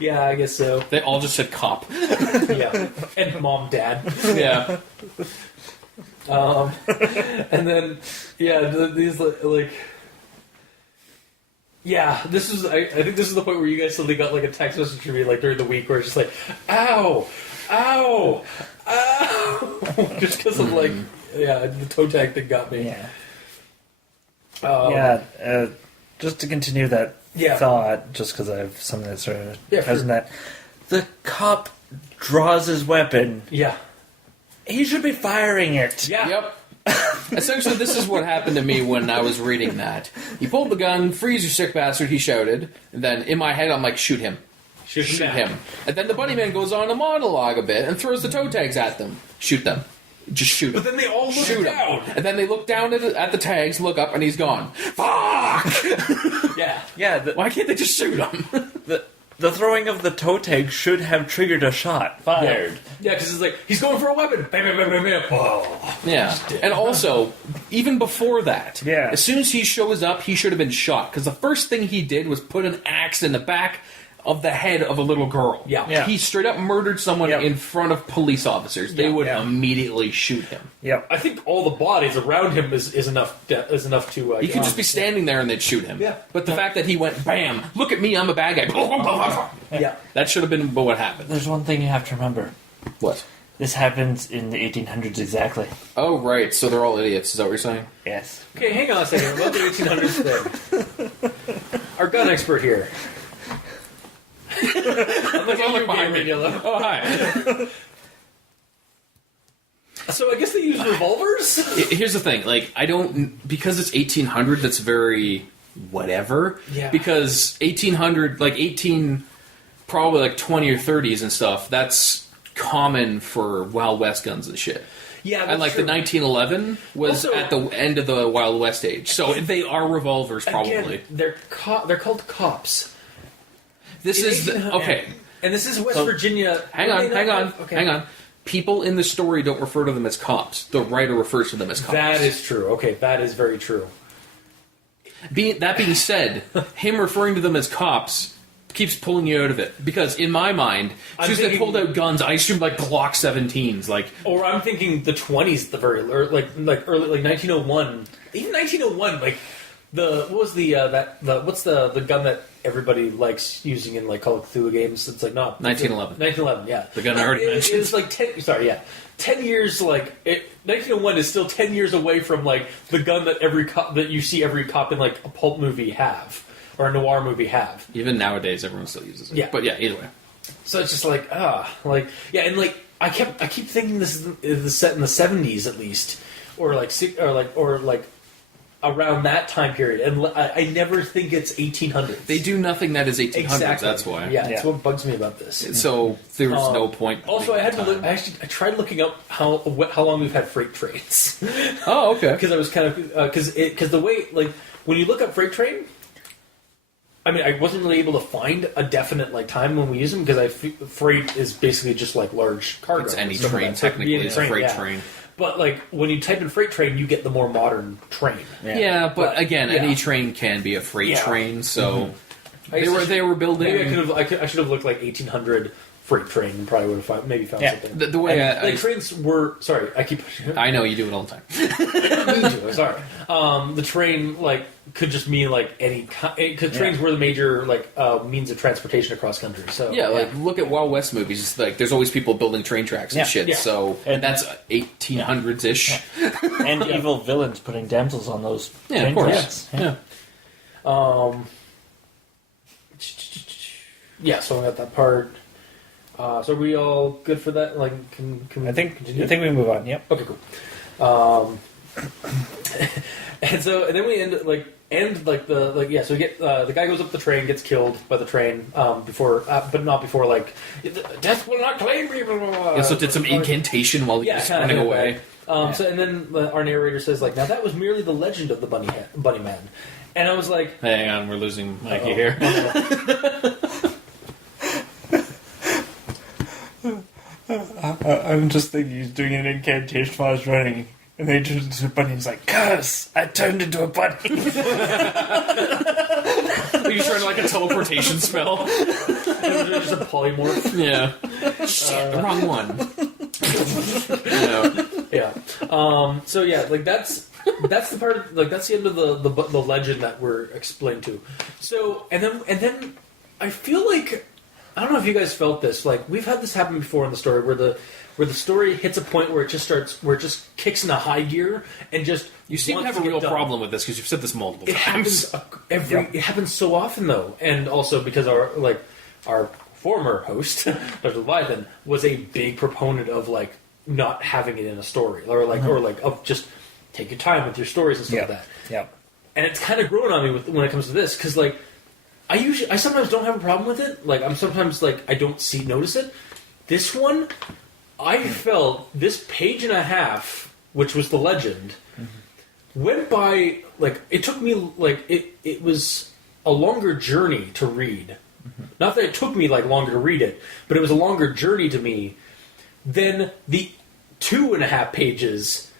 Yeah, I guess so. They all just said cop. Yeah. And mom, dad. Yeah. And then, these this is, I think this is the point where you guys suddenly got a text message from me during the week where it's just ow, ow, ow. Just because of the toe tag thing got me. Yeah. Just to continue that Yeah. thought, just because I have something that sort of Yeah, has sure. that. The cop draws his weapon. Yeah. He should be firing it. Yeah. Yep. Essentially, this is what happened to me when I was reading that. He pulled the gun, "Freeze, you sick bastard," he shouted. And then in my head, I'm like, shoot him. Shoot him. And then the Bunnyman goes on a monologue a bit and throws the toe tags at them. Shoot them. Just shoot them. But then they all look down. And then they look down at the tags, look up, and he's gone. Fuck! Yeah. Yeah. Why can't they just shoot him? The throwing of the toe tag should have triggered a shot fired. Yeah, because it's he's going for a weapon. Bam, bam, bam, bam, bam. Oh. Yeah. And also, even before that, Yeah. as soon as he shows up, he should have been shot. Because the first thing he did was put an axe in the back of the head of a little girl. Yeah. He straight up murdered someone in front of police officers. They would immediately shoot him. Yep. I think all the bodies around him is enough to. He could just be standing there and they'd shoot him. Yeah. But the fact that he went, bam, look at me, I'm a bad guy. Yeah. That should have been what happened. There's one thing you have to remember. What? This happens in the 1800s exactly. Oh, right. So they're all idiots. Is that what you're saying? Yes. Okay, hang on a second. About the 1800s thing. Our gun expert here. I'm looking behind me, Yellow. Oh, hi. So I guess they use revolvers? Here's the thing. I don't... Because it's 1800, that's very whatever. Yeah. Because 1800, like 18, probably like 20 or 30s and stuff, that's common for Wild West guns and shit. Yeah, that's and like true. The 1911 was Also, at the end of the Wild West age, so they are revolvers probably. Again, they're called cops. This is okay. And this is West Virginia. Hang on. People in the story don't refer to them as cops. The writer refers to them as cops. That is true. Okay, that is very true. That being said, him referring to them as cops keeps pulling you out of it. Because in my mind, as soon as they pulled out guns, I assumed like Glock 17s. Or I'm thinking the 20s, the very early, like early, like 1901. Even 1901, like what's the gun that everybody likes using in like Call of Cthulhu games? It's like 1911. 1911, yeah. The gun I already mentioned. It was like 10 years. 1901 is still 10 years away from like the gun that that you see every cop in like a pulp movie have or a noir movie have. Even nowadays, everyone still uses it. Yeah, but yeah, either way. So it's just like and like I keep thinking this is set in the 70s at least, or around that time period, and I never think it's 1800s. They do nothing that is 1800s. Exactly. That's why. Yeah, that's what bugs me about this. So there was no point. Also, I had to look. I tried looking up how long we've had freight trains. Oh, okay. Because I was kind of because the way like when you look up freight train. I mean, I wasn't really able to find a definite like time when we use them because freight is basically just like large cargo. It's any train technically. It's a freight train. But like when you type in freight train, you get the more modern train. Yeah, but again, any train can be a freight train. So they were building. Maybe I should have looked like 1800 freight train and probably would have found something. The way trains were sorry, I know you do it all the time. I didn't mean to. Sorry. The train could just mean like any. Because trains were the major means of transportation across country. So look at Wild West movies. It's like there's always people building train tracks and shit. Yeah. So that's 1800s ish. And evil villains putting damsels on those train train tracks. So I got that part. So are we all good for that? Like, can we continue? I think we move on. Yep. Okay, cool. And then we end so we get the guy goes up the train, gets killed by the train but not before death will not claim me. Blah, blah, blah. He also did some incantation while he was running away. So and then our narrator says now that was merely the legend of the bunny man, and I was like, hang on, we're losing Mikey here. I'm just thinking he's doing an incantation while he's running. And then he turns into a bunny and he's like, "Curse! I turned into a bunny." He's trying like a teleportation spell. Just a polymorph. Yeah. Shit, the wrong one. That's the part. That's the end of the legend that we're explained to. So and then I feel like I don't know if you guys felt this. Like we've had this happen before in the story where the story hits a point where it just kicks into high gear and just you seem to have a real problem with this because you've said this multiple times. It happens so often though, and also because our former host Dr. Leviathan was a big proponent of not having it in a story or of just take your time with your stories and stuff like that. Yeah, and it's kind of grown on me when it comes to this because I sometimes don't have a problem with it. I'm sometimes I don't notice it. This one, I felt this page and a half, which was the legend, went by it took me it was a longer journey to read. Not that it took me longer to read it, but it was a longer journey to me than the 2.5 pages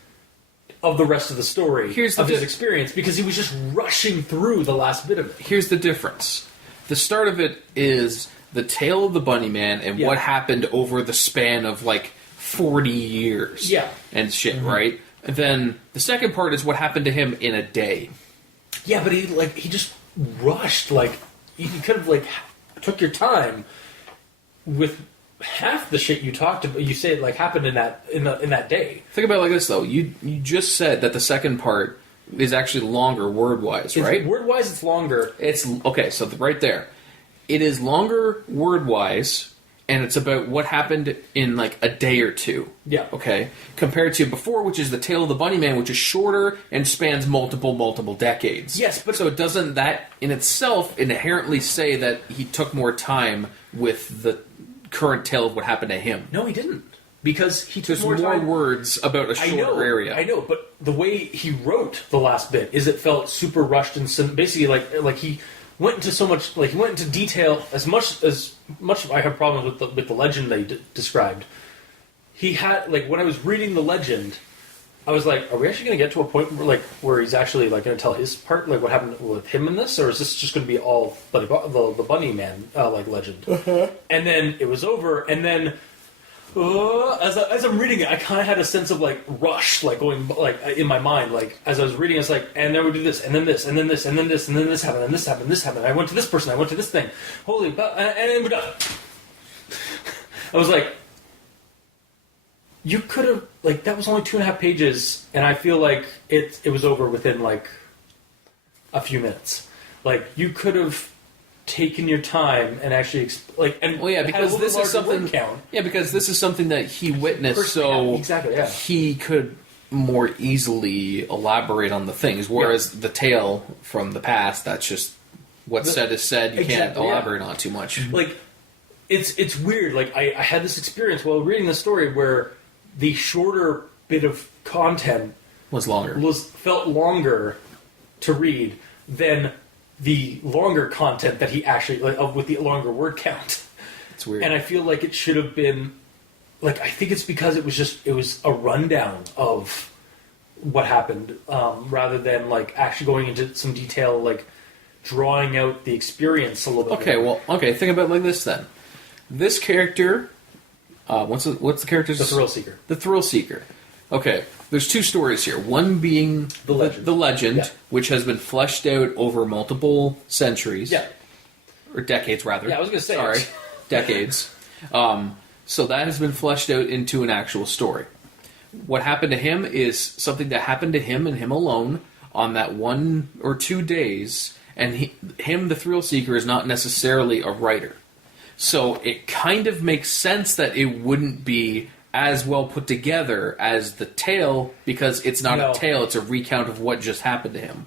of the rest of the story his experience because he was just rushing through the last bit of it. Here's the difference. The start of it is the tale of the Bunnyman and what happened over the span of 40 years. Yeah. And shit, right? And then the second part is what happened to him in a day. Yeah, but he just rushed. You could have took your time with half the shit you talked about. You say happened in that day. Think about it like this though. You just said that the second part is actually longer word wise, right? Word wise, it's longer. It's okay. So right there, it is longer word wise, and it's about what happened in like a day or two. Yeah. Okay. Compared to before, which is the Tale of the Bunnyman, which is shorter and spans multiple decades. Yes, but so doesn't that in itself inherently say that he took more time with the current tale of what happened to him? No, he didn't. Because he took There's more words about a shorter area. I know, but the way he wrote the last bit is it felt super rushed and basically like he went into so much, like he went into detail as much I have problems with the legend that he described. He had, like, when I was reading the legend, I was like, are we actually going to get to a point where he's actually like going to tell his part, like what happened with him in this, or is this just going to be all like the Bunnyman like legend? And then it was over, and then as I'm reading it, I kind of had a sense of like rush, like going like in my mind, like as I was reading, it's like, and then we do this, and then this, and then this, and then this, and then this happened, and this happened, this happened. I went to this person, I went to this thing, and then we're done. I was like, you could have, like, that was only 2.5 pages, and I feel like it was over within like a few minutes. Like, you could have taken your time and actually because this is something because this is something that he witnessed, so exactly, yeah. He could more easily elaborate on the things, whereas the tale from the past, that's just what's said is said. You can't elaborate on too much. Like, it's weird. Like, I had this experience while reading the story where the shorter bit of content felt longer to read than the longer content that he actually, like, with the longer word count. It's weird. And I feel like it should have been, like, I think it's because it was a rundown of what happened, rather than, like, actually going into some detail, like, drawing out the experience a little bit. Okay, think about it like this then. This character, what's the character's? The Thrill Seeker. The Thrill Seeker. Okay, there's two stories here. One being the legend, which has been fleshed out over multiple centuries. Yeah. Or decades, rather. Yeah, I was going to say. Sorry. Decades. So that has been fleshed out into an actual story. What happened to him is something that happened to him and him alone on that 1 or 2 days, and the Thrill Seeker, is not necessarily a writer. So it kind of makes sense that it wouldn't be as well put together as the tale, because it's not a tale, it's a recount of what just happened to him.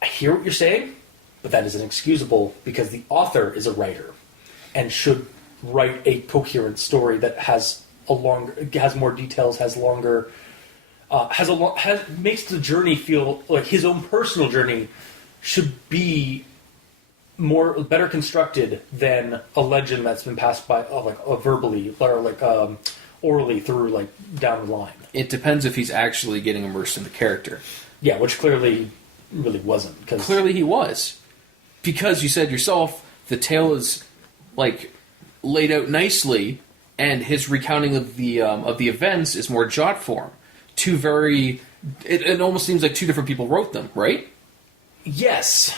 I hear what you're saying, but that is inexcusable because the author is a writer and should write a coherent story that has more details, makes the journey feel like his own personal journey should be better constructed than a legend that's been passed by verbally or orally through, like, down the line. It depends if he's actually getting immersed in the character. Yeah, which clearly really wasn't. Clearly he was. Because you said yourself, the tale is, like, laid out nicely, and his recounting of the events is more jot form. It almost seems like two different people wrote them, right? Yes.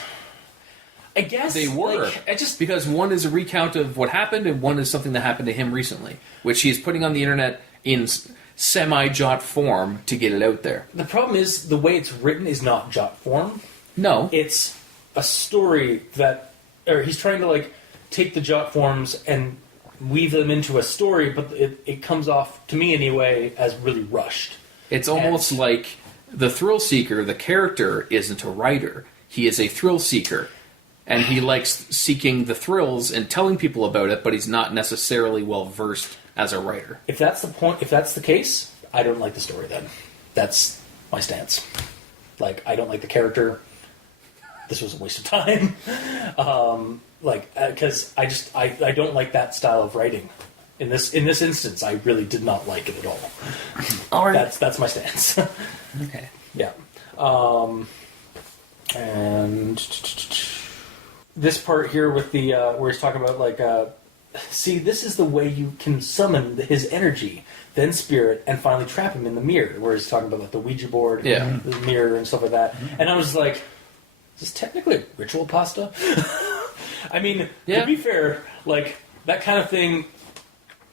I guess they were. Because one is a recount of what happened, and one is something that happened to him recently, which he's putting on the internet in semi-jot form to get it out there. The problem is the way it's written is not jot form. No. It's a story or he's trying to, like, take the jot forms and weave them into a story, but it comes off, to me anyway, as really rushed. It's almost like the Thrill Seeker, the character, isn't a writer. He is a thrill seeker. And he likes seeking the thrills and telling people about it, but he's not necessarily well-versed as a writer. If that's the case, I don't like the story then. That's my stance. Like, I don't like the character. This was a waste of time. Because I don't like that style of writing. In this instance, I really did not like it at all. All right. That's my stance. Okay. Yeah. And this part here with the where he's talking about, like, see, this is the way you can summon his energy, then spirit, and finally trap him in the mirror. Where he's talking about, like, the Ouija board, the mirror, and stuff like that. And I was like, is this technically ritual pasta? I mean, to be fair, like, that kind of thing,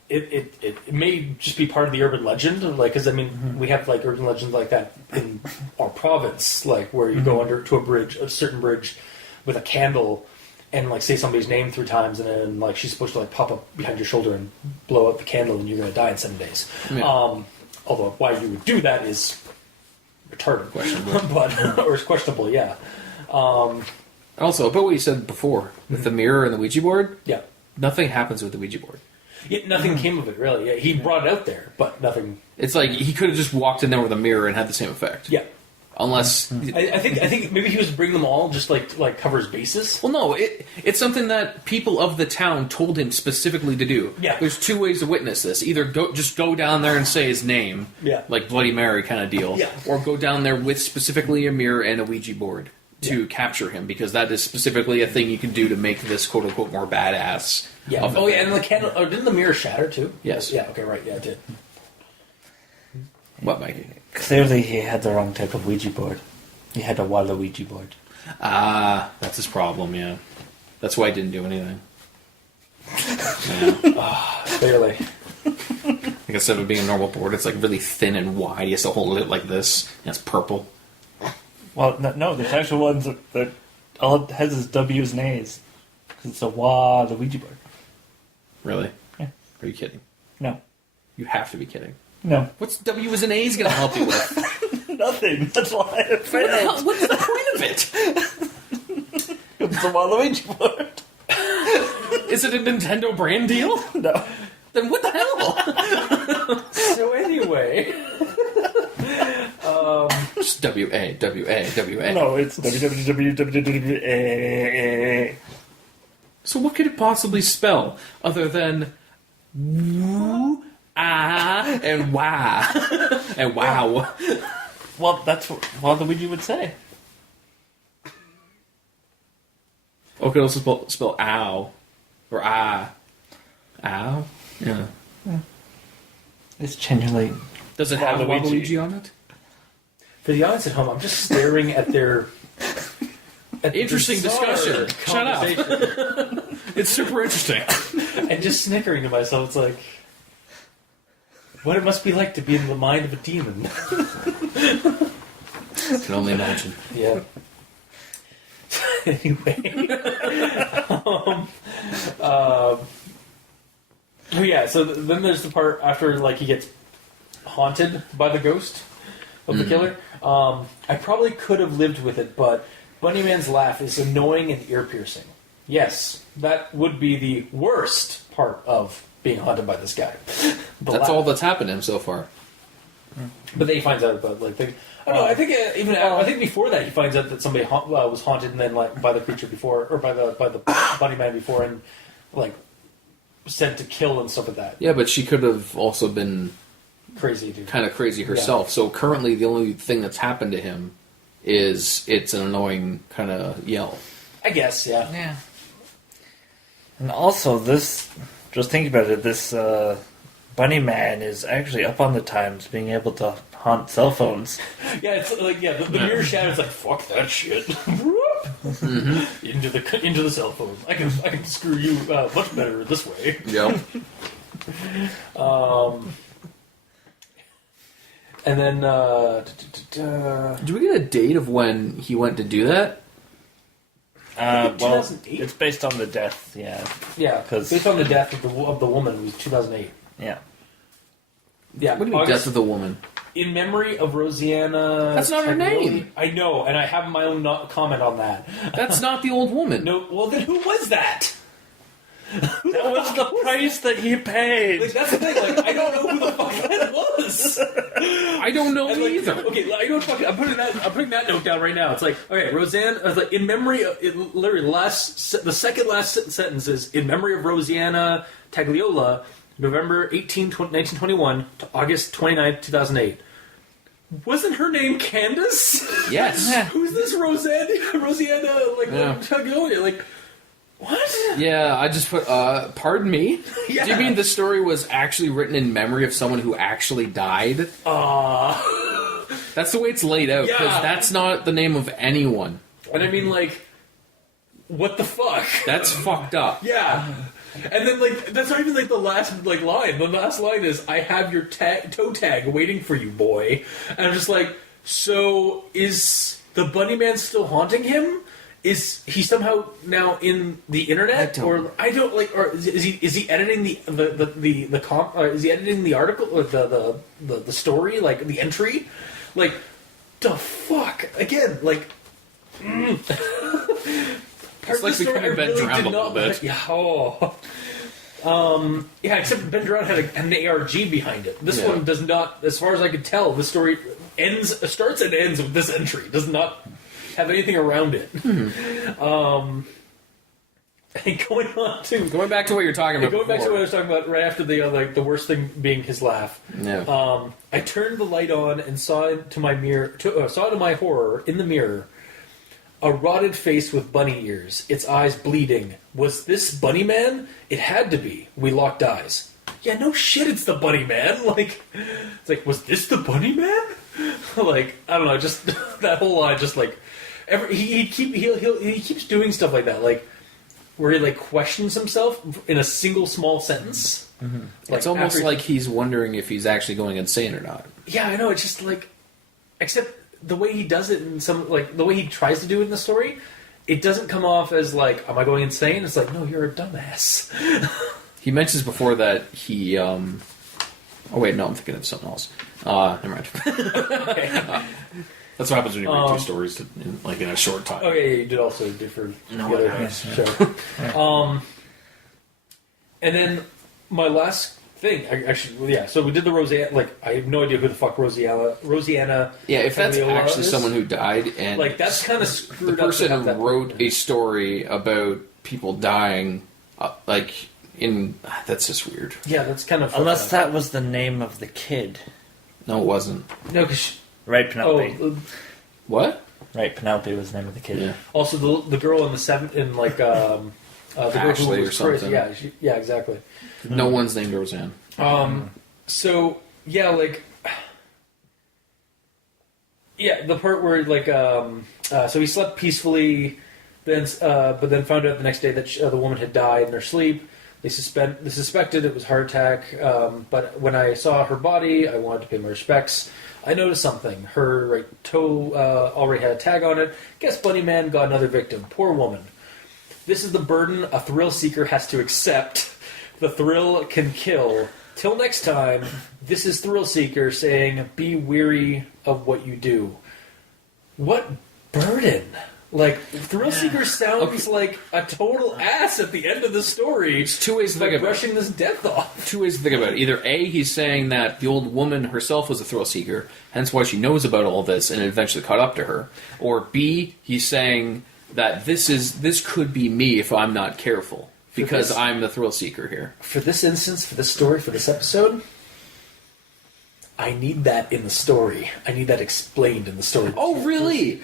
it may just be part of the urban legend, like, because I mean, we have, like, urban legends like that in our province, like, where you go under to a certain bridge with a candle, and like say somebody's name 3 times, and then like she's supposed to like pop up behind your shoulder and blow up the candle, and you're going to die in 7 days. Yeah. Although why you would do that is retarded, questionable, but or it's questionable, yeah. Also, about what you said before with the mirror and the Ouija board, yeah, nothing happens with the Ouija board. Yeah, nothing came of it, really. Yeah, he brought it out there, but nothing. It's like he could have just walked in there with a mirror and had the same effect. Yeah. Unless I think maybe he was bringing them all just like cover his bases. Well, no, it's something that people of the town told him specifically to do. Yeah. There's 2 ways to witness this: either go down there and say his name, yeah, like Bloody Mary kind of deal, yeah, or go down there with specifically a mirror and a Ouija board to capture him, because that is specifically a thing you can do to make this quote unquote more badass. Yeah. Oh yeah, and the candle. Oh, didn't the mirror shatter too? Yes. Yeah. Okay. Right. Yeah, it did. What, Mikey? Clearly, he had the wrong type of Ouija board. He had a Waluigi board. Ah, that's his problem, yeah. That's why I didn't do anything. Yeah. Clearly. Like instead of it being a normal board, it's like really thin and wide. He has to hold it like this, and it's purple. Well, no, there's actual ones that all it has is W's and A's. Because it's a Waluigi board. Really? Yeah. Are you kidding? No. You have to be kidding. No. What's W's and A's going to help you with? Nothing. That's why I failed. What's the point of it? It's a Waluigi board. Is it a Nintendo brand deal? No. Then what the hell? So anyway, just W-A, W-A, W-A. No, it's WWW. So what could it possibly spell other than woo, ah, and wah, and wow? Well, that's what Waluigi would say. Or it could also spell ow, or ah. Ow? Yeah. It's genuinely... Does it have Waluigi on it? For the audience at home, I'm just staring at their... Interesting discussion. Shut up. It's super interesting. And just snickering to myself, it's like... What it must be like to be in the mind of a demon. I can only imagine. Yeah. Anyway. Oh yeah, so then there's the part after like he gets haunted by the ghost of the killer. I probably could have lived with it, but Bunnyman's laugh is annoying and ear-piercing. Yes, that would be the worst part of being haunted by this guy. That's all that's happened to him so far. But then he finds out about like I think before that he finds out that somebody was haunted and then like by the creature before, or by the Bunnyman before, and like sent to kill and stuff like that. Yeah, but she could have also been crazy, dude. Kind of crazy herself. Yeah. So currently, the only thing that's happened to him is it's an annoying kind of yell. I guess, yeah. Yeah. And also, this, just think about it, this Bunnyman is actually up on the times, being able to haunt cell phones. Yeah, it's like, the mirror shadow's like, fuck that shit. into the cell phone. I can screw you much better this way. Yep. And then do we get a date of when he went to do that? Well, it's based on the death, yeah. Yeah, based on the death of the woman, it was 2008. Yeah. Yeah. What do you mean, death of the woman? In memory of Rosanna... That's not her name. I know, and I have my own comment on that. That's not the old woman. No, well then who was that? That was the price that he paid. Like, that's the thing, like, I don't know who the fuck that was. I don't know either. Okay, I don't fucking... I'm putting that note down right now. It's like, okay, Roseanne... like, in memory of... literally, the second last sentence is, in memory of Rosanna Tagliola, November 18, 1921 to August 29, 2008. Wasn't her name Candace? Yes. Who's this Rosanna, Tagliola? Like, what? Yeah, I just put, pardon me? Yeah. Do you mean the story was actually written in memory of someone who actually died? That's the way it's laid out, because that's not the name of anyone. And I mean, like, what the fuck? That's fucked up. Yeah. And then, like, that's not even, like, the last, like, line. The last line is, I have your toe tag waiting for you, boy. And I'm just like, so is the Bunnyman still haunting him? is he somehow now in the internet, or is he editing the comp? Or is he editing the article or the story, like the entry, like the fuck again, like. It's like becoming Ben Drowned a little bit. Yeah, except Ben Drowned had an ARG behind it. This one does not, as far as I could tell. The story starts and ends with this entry. Does not have anything around it. And going back to what you're talking about. Going back to what I was talking about right after the worst thing being his laugh. Yeah. I turned the light on and saw to my horror in the mirror a rotted face with bunny ears, its eyes bleeding. Was this Bunnyman? It had to be. We locked eyes. Yeah, no shit, it's the Bunnyman. Like, it's like, was this the Bunnyman? Like, I don't know, just that whole line, just like, he keeps doing stuff like that, like where he like questions himself in a single small sentence. Mm-hmm. Like, it's almost like he's wondering if he's actually going insane or not. Yeah, I know. It's just like, except the way he does it in some, like the way he tries to do it in the story, it doesn't come off as like, am I going insane? It's like, no, you're a dumbass. He mentions before that he. Oh wait, no, I'm thinking of something else. Never mind. That's what happens when you read two stories in a short time. Oh yeah, you did also differ. No, the other show. And then my last thing, so we did the Roseanne. Like, I have no idea who the fuck Roseanna. Yeah, if that's actually is. Someone who died, and like that's kind of screwed the person up. who wrote a story about people dying, that's just weird. Yeah, that's kind of unless that was the name of the kid. No, it wasn't. No, because Right, Penelope. What? Right, Penelope was the name of the kid. Yeah. Also, the girl in the seventh in like the girl Ashley who was or something. crazy. Yeah, exactly. No one's named Roseanne. So yeah, like the part where like so he slept peacefully, but then found out the next day that the woman had died in her sleep. They suspected it was a heart attack, but when I saw her body, I wanted to pay my respects. I noticed something. Her right toe already had a tag on it. Guess Bunnyman got another victim. Poor woman. This is the burden a thrill seeker has to accept. The thrill can kill. Till next time, this is Thrill Seeker saying, be weary of what you do. What burden? Like, Thrill Seeker sounds like a total ass at the end of the story. There's two ways to think about it. Brushing this death off. Two ways to think about it. Either A, he's saying that the old woman herself was a thrill seeker, hence why she knows about all this and eventually caught up to her. Or B, he's saying that this could be me if I'm not careful. Because I'm the thrill seeker here. For this instance, for this story, for this episode, I need that in the story. I need that explained in the story. Oh, really?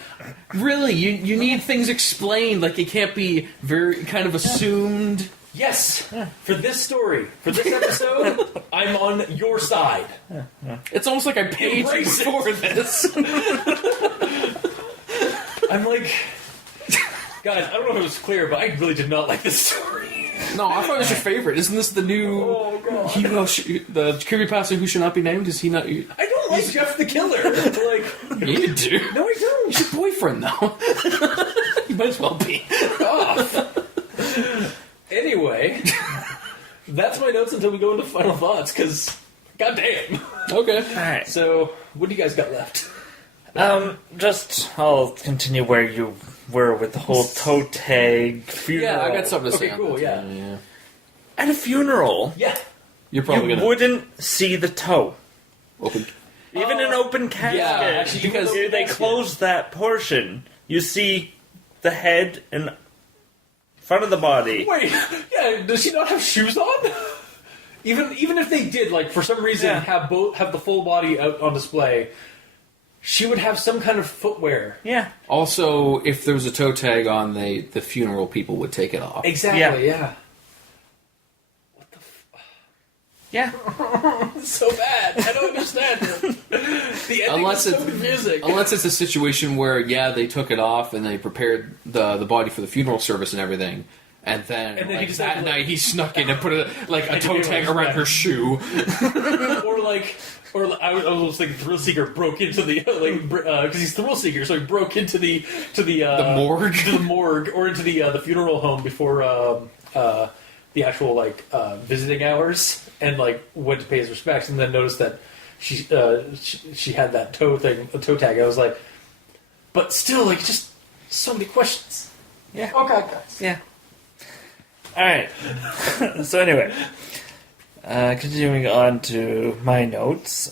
Really? You need things explained, like it can't be very kind of assumed. Yes! For this story, for this episode, I'm on your side. It's almost like I paid you for this. I'm like... Guys, I don't know if it was clear, but I really did not like this story. No, I thought it was your favorite. Isn't this the new... Oh, God. The Creepypasta Who Should Not Be Named? Is he not... I don't like Jeff the Killer. Like, you do. No, I don't. He's your boyfriend, though. You might as well be. Off. Anyway, that's my notes until we go into final thoughts, because, goddamn. Okay. Alright. So, what do you guys got left? I'll continue where you were with the whole toe tag funeral. Yeah, I got something to say. Okay, cool, yeah. At a funeral, Yeah. You're probably you gonna wouldn't see the toe. open. Even an open casket. Yeah, actually, because They close that portion. You see the head and front of the body. Wait, yeah, does she not have shoes on? Even if they did, like, for some reason, have the full body out on display, she would have some kind of footwear. Yeah. Also, if there was a toe tag on, the funeral people would take it off. Exactly, yeah. What the Yeah. It's so bad. I don't understand it. The ending is so confusing. Unless it's a situation where, they took it off and they prepared the body for the funeral service and everything, And then he just that night he snuck in and put a toe tag around her shoe. Or I was thinking Thrill Seeker broke into the because he's Thrill Seeker, so he broke into the morgue, to the morgue, or into the funeral home before the actual visiting hours, and went to pay his respects, and then noticed that she had that toe tag. I was like, but still, just so many questions. Yeah. Okay, guys. Yeah. All right. So anyway. Continuing on to my notes,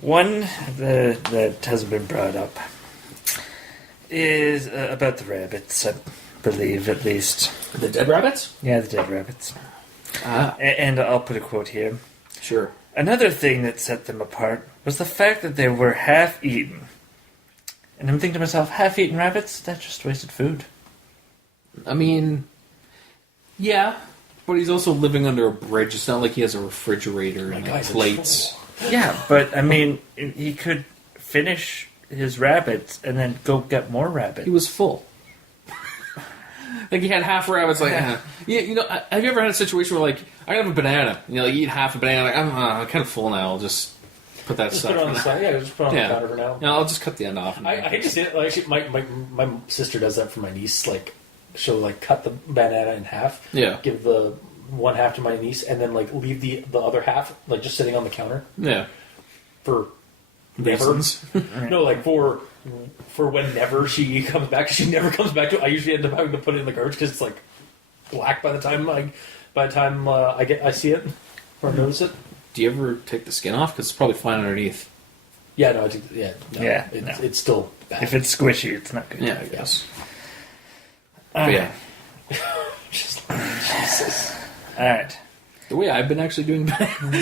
one that hasn't been brought up is about the rabbits, I believe, at least. The dead rabbits? Yeah, the dead rabbits. And I'll put a quote here. Sure. Another thing that set them apart was the fact that they were half-eaten. And I'm thinking to myself, half-eaten rabbits? That's just wasted food. I mean, yeah. But he's also living under a bridge. It's not like he has a refrigerator and plates. Yeah, but I mean, he could finish his rabbits and then go get more rabbits. He was full. He had half rabbits. Yeah, have you ever had a situation where I have a banana? You eat half a banana. I'm kind of full now. I'll just put that stuff. Put it on the side. Yeah, just put it on the counter for now. No, I'll just cut the end off. I hate to see it. Actually, my sister does that for my niece. She'll cut the banana in half. Yeah. Give the one half to my niece, and then leave the other half just sitting on the counter. Yeah. For reasons. No, for whenever she comes back. She never comes back to it. I usually end up having to put it in the garbage because it's black by the time I see it or notice it. Do you ever take the skin off? Because it's probably fine underneath. Yeah, no, it's still bad. If it's squishy, it's not good. Yeah, I guess. Yeah. Jesus. Alright. The way I've been actually doing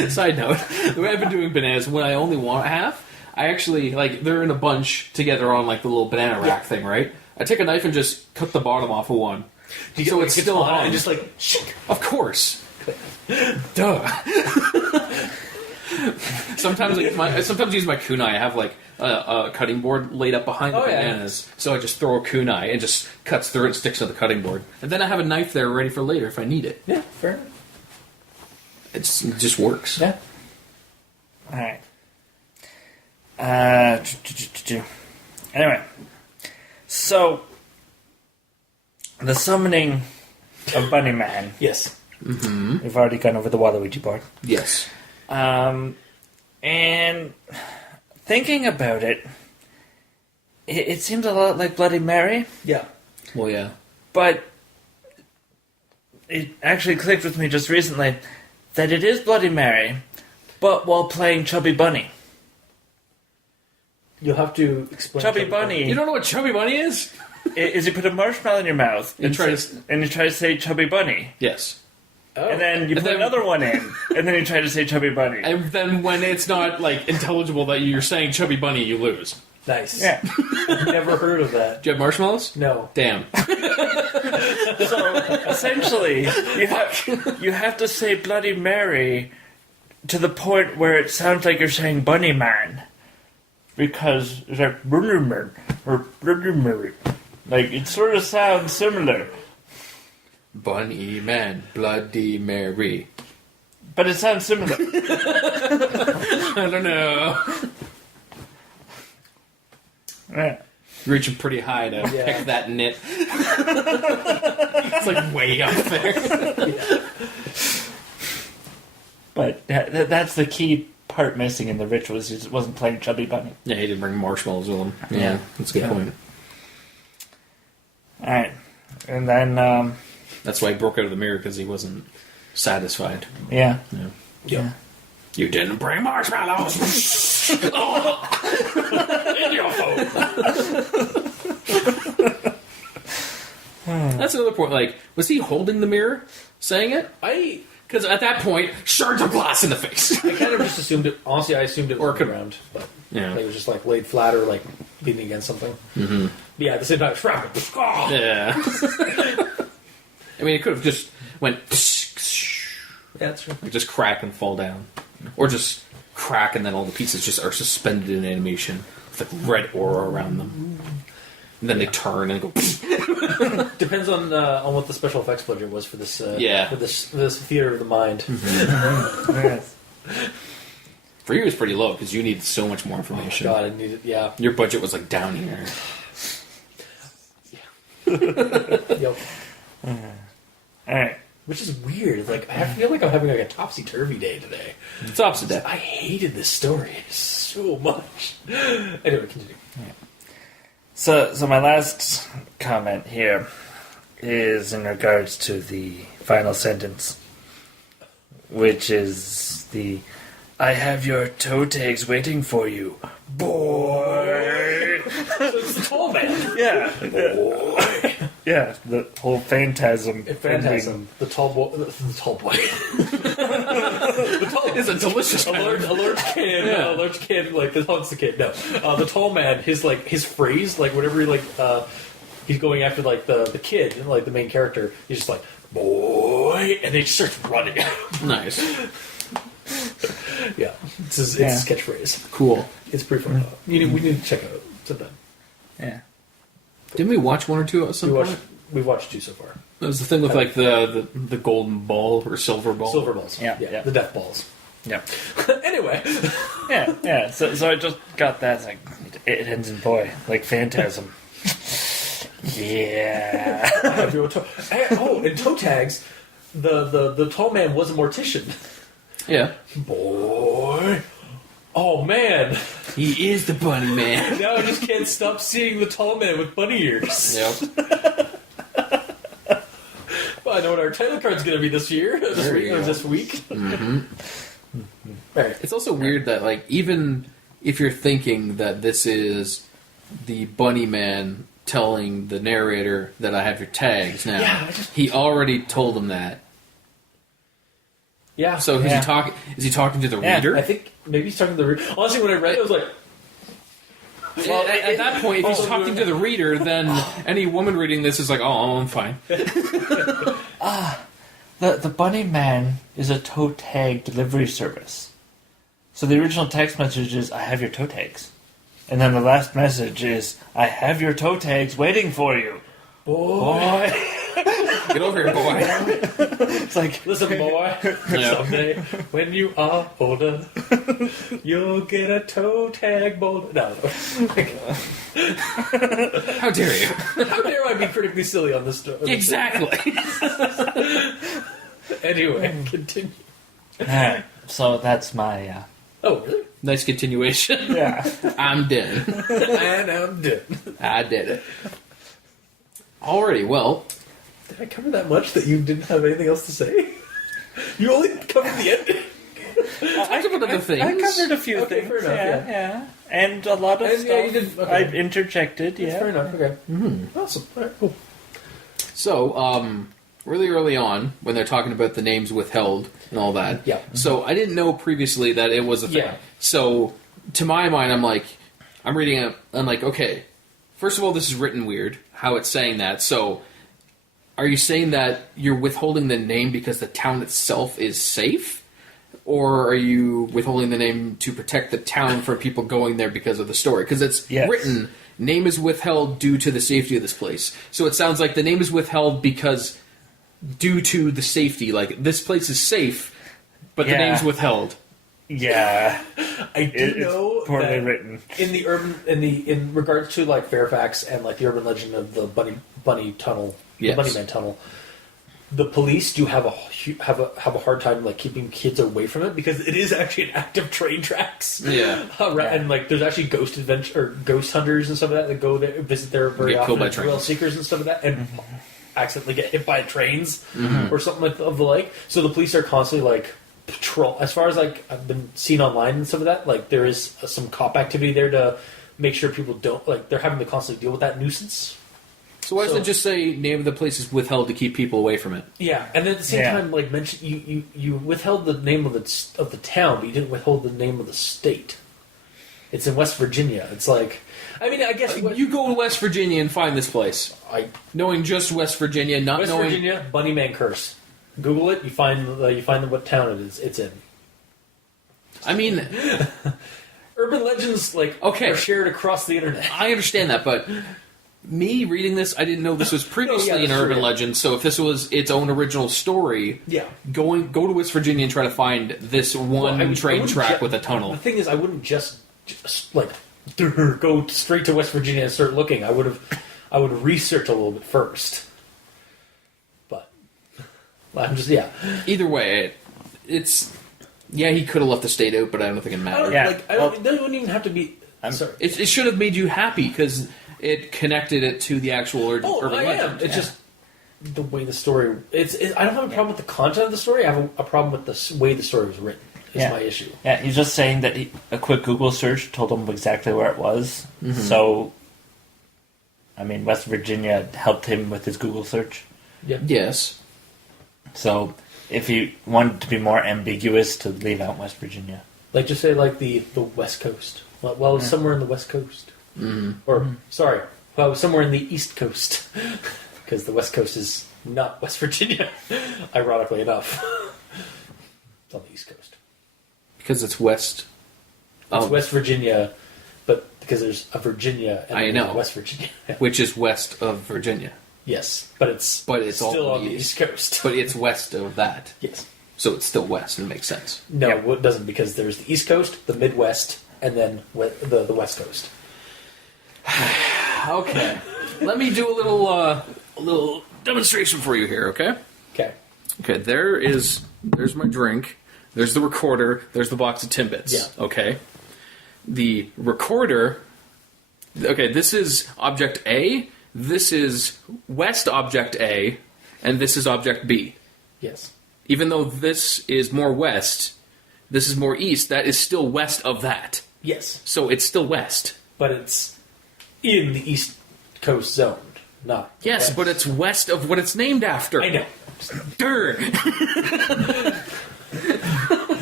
side note, the way I've been doing bananas when I only want half, I actually they're in a bunch together on the little banana rack thing, right? I take a knife and just cut the bottom off of one. So it's still on and just of course. Duh. Sometimes I use my kunai. I have a cutting board laid up behind the bananas, so I just throw a kunai and just cuts through it and sticks to the cutting board, and then I have a knife there ready for later if I need it. Yeah, fair enough. It just works. Yeah. All right. Anyway, so the summoning of Bunnyman. Yes. Mm-hmm. We've already gone over the Waluigi board. Yes. And thinking about it, it seems a lot like Bloody Mary. Yeah. Well, yeah. But it actually clicked with me just recently that it is Bloody Mary, but while playing Chubby Bunny. You'll have to explain. Chubby Bunny. You don't know what Chubby Bunny is? Is you put a marshmallow in your mouth and you try to say Chubby Bunny. Yes. Oh. And then you put another one in, and then you try to say Chubby Bunny. And then when it's not intelligible that you're saying Chubby Bunny, you lose. Nice. Yeah. I've never heard of that. Do you have marshmallows? No. Damn. So essentially, you have to say Bloody Mary to the point where it sounds like you're saying Bunny Man, because it's like Bunny Man or Bloody Mary. It sort of sounds similar. Bunny Man, Bloody Mary. But it sounds similar. I don't know. Yeah. Reaching pretty high to pick that nit. It's way up there. Yeah. But that's the key part missing in the ritual. Is it wasn't playing Chubby Bunny. Yeah, he didn't bring marshmallows with him. Yeah, that's a good point. Alright. And then... that's why he broke out of the mirror, because he wasn't satisfied. Yeah. Yeah. You didn't bring marshmallows! In your phone! That's another point. Was he holding the mirror, saying it? Because at that point, shards of glass in the face. I kind of just assumed it. Honestly, I assumed it was around, but yeah, it was just laid flat or leaning against something. Mm-hmm. Yeah, at the same time, yeah. I mean, it could have just went. Yeah, that's true. Just crack and fall down, or just crack and then all the pieces just are suspended in animation with red aura around them, and then they turn and go. Depends on what the special effects budget was for this. Yeah. For this theater of the mind. Yes. For you, it's pretty low because you need so much more information. Oh, God, I need it. Yeah. Your budget was like down here. Yep. All right. Which is weird. Like I feel like I'm having like a topsy turvy day today. It's opposite day. I hated this story so much. Anyway, continue. So my last comment here is in regards to the final sentence, which is the "I have your toe tags waiting for you, boy." So it's the tall man. Yeah. Boy. Yeah, the whole phantasm. Phantasm. The tall boy. The tall boy. The tall. It's a delicious A large kid. Yeah. A large kid. Like the hugs the kid. No, the tall man. His phrase, like whatever he he's going after like the kid, like the main character. He's just like boy, and he just starts running. Nice. Yeah, it's his catchphrase. Cool. It's pretty fun. We need to check it out sometime. Yeah. Didn't we watch one or two at some point? We've watched 2 so far. It was the thing with like the golden ball or silver ball. Silver balls. Yeah. The death balls. Yeah. Anyway. Yeah. So I just got that. It's like, it ends in boy, like phantasm. Yeah. And toe tags. The tall man was a mortician. Yeah. Boy. Oh man. He is the bunny man. Now I just can't stop seeing the tall man with bunny ears. Yep. Well, I know what our title card's going to be this year. This week. Mm-hmm. All right. It's also weird that like even if you're thinking that this is the bunny man telling the narrator that I have your tags now, he already told him that. Yeah. So is he talking to the reader? I think maybe he's talking to the reader. Honestly, when I read it, I was like... Well, at that point, if he's talking to the reader, then any woman reading this is like, oh, I'm fine. The Bunny Man is a toe tag delivery service. So the original text message is, "I have your toe tags," and then the last message is, "I have your toe tags waiting for you, boy." Get over here, boy. It's like, listen, boy. Someday, when you are older, you'll get a toe tag boulder. No. How dare you? How dare I be critically silly on this story? Exactly. Anyway, continue. Alright, so that's my, Oh, really? Nice continuation. yeah. I'm dead. And I'm dead. I did it. Alrighty, well... Did I cover that much that you didn't have anything else to say? You only covered the ending. I covered other things. I covered a few Okay, things. fair enough, Yeah. And a lot of And, stuff yeah, you did- okay. I've interjected, That's fair enough, okay. Mm-hmm. Awesome. All right, cool. So, really early on, when they're talking about the names withheld and all that, Yeah. so I didn't know previously that it was a thing. Yeah. So, to my mind, I'm reading it, I'm like, okay, first of all, this is written weird, how it's saying that, so... Are you saying that you're withholding the name because the town itself is safe? Or are you withholding the name to protect the town from people going there because of the story? Because it's written, name is withheld due to the safety of this place. So it sounds like the name is withheld because due to the safety. Like, this place is safe, but the name's withheld. Yeah. I do know it's poorly that written. in regards to like Fairfax and like the urban legend of the bunny tunnel, the Bunnyman tunnel, the police do have a hard time like keeping kids away from it because it is actually an active train tracks. Yeah. And like there's actually ghost hunters and stuff like that go there visit there very get often, killed by thrill trains. seekers and stuff like that, and accidentally get hit by trains or something like of the like. So the police are constantly like patrol. As far as like I've been seen online and stuff like that, like there is some cop activity there to make sure people don't like they're having to constantly deal with that nuisance. So why doesn't it just say name of the place is withheld to keep people away from it? Yeah, and at the same time, like mention you withheld the name of the town, but you didn't withhold the name of the state. It's in West Virginia. It's like, I mean, I guess you go to West Virginia and find this place. Knowing just West Virginia, not West knowing Virginia, Bunnyman Curse. Google it. You find what town it is. It's in. I mean, urban legends are shared across the internet. I understand that, but me reading this, I didn't know this was previously an urban legend. So if this was its own original story, go to West Virginia and try to find this one train track with a tunnel. The thing is, I wouldn't just like go straight to West Virginia and start looking. I would research a little bit first. But I'm just Either way, it's he could have left the state out, but I don't think it matters. It wouldn't even have to be. I'm sorry. It should have made you happy because it connected it to the actual urban legend. It's just the way the story. I don't have a problem with the content of the story. I have a problem with the way the story was written. Is my issue. Yeah, he's just saying that a quick Google search told him exactly where it was. Mm-hmm. So, I mean, West Virginia helped him with his Google search. Yeah. Yes. So, if you wanted to be more ambiguous, to leave out West Virginia, like just say like the West Coast. Well, somewhere in the West Coast. Mm-hmm. Or, sorry, somewhere in the East Coast. Because the West Coast is not West Virginia, ironically enough. It's on the East Coast. Because it's west. It's West Virginia, but because there's a Virginia and West Virginia. Which is west of Virginia. Yes, but it's still on the East Coast. But it's west of that. Yes. So it's still west, and it makes sense. No, it doesn't, because there's the East Coast, the Midwest, and then the West Coast. Okay. Let me do a little demonstration for you here, okay? Okay. Okay, there's my drink, there's the recorder, there's the box of Timbits. Yeah. Okay? The recorder, okay, this is object A, this is West object A, and this is object B. Yes. Even though this is more west, this is more east, that is still west of that. Yes. So it's still west. But it's in the East Coast zone, not Yes, west. but it's west of what it's named after. I know. Durr.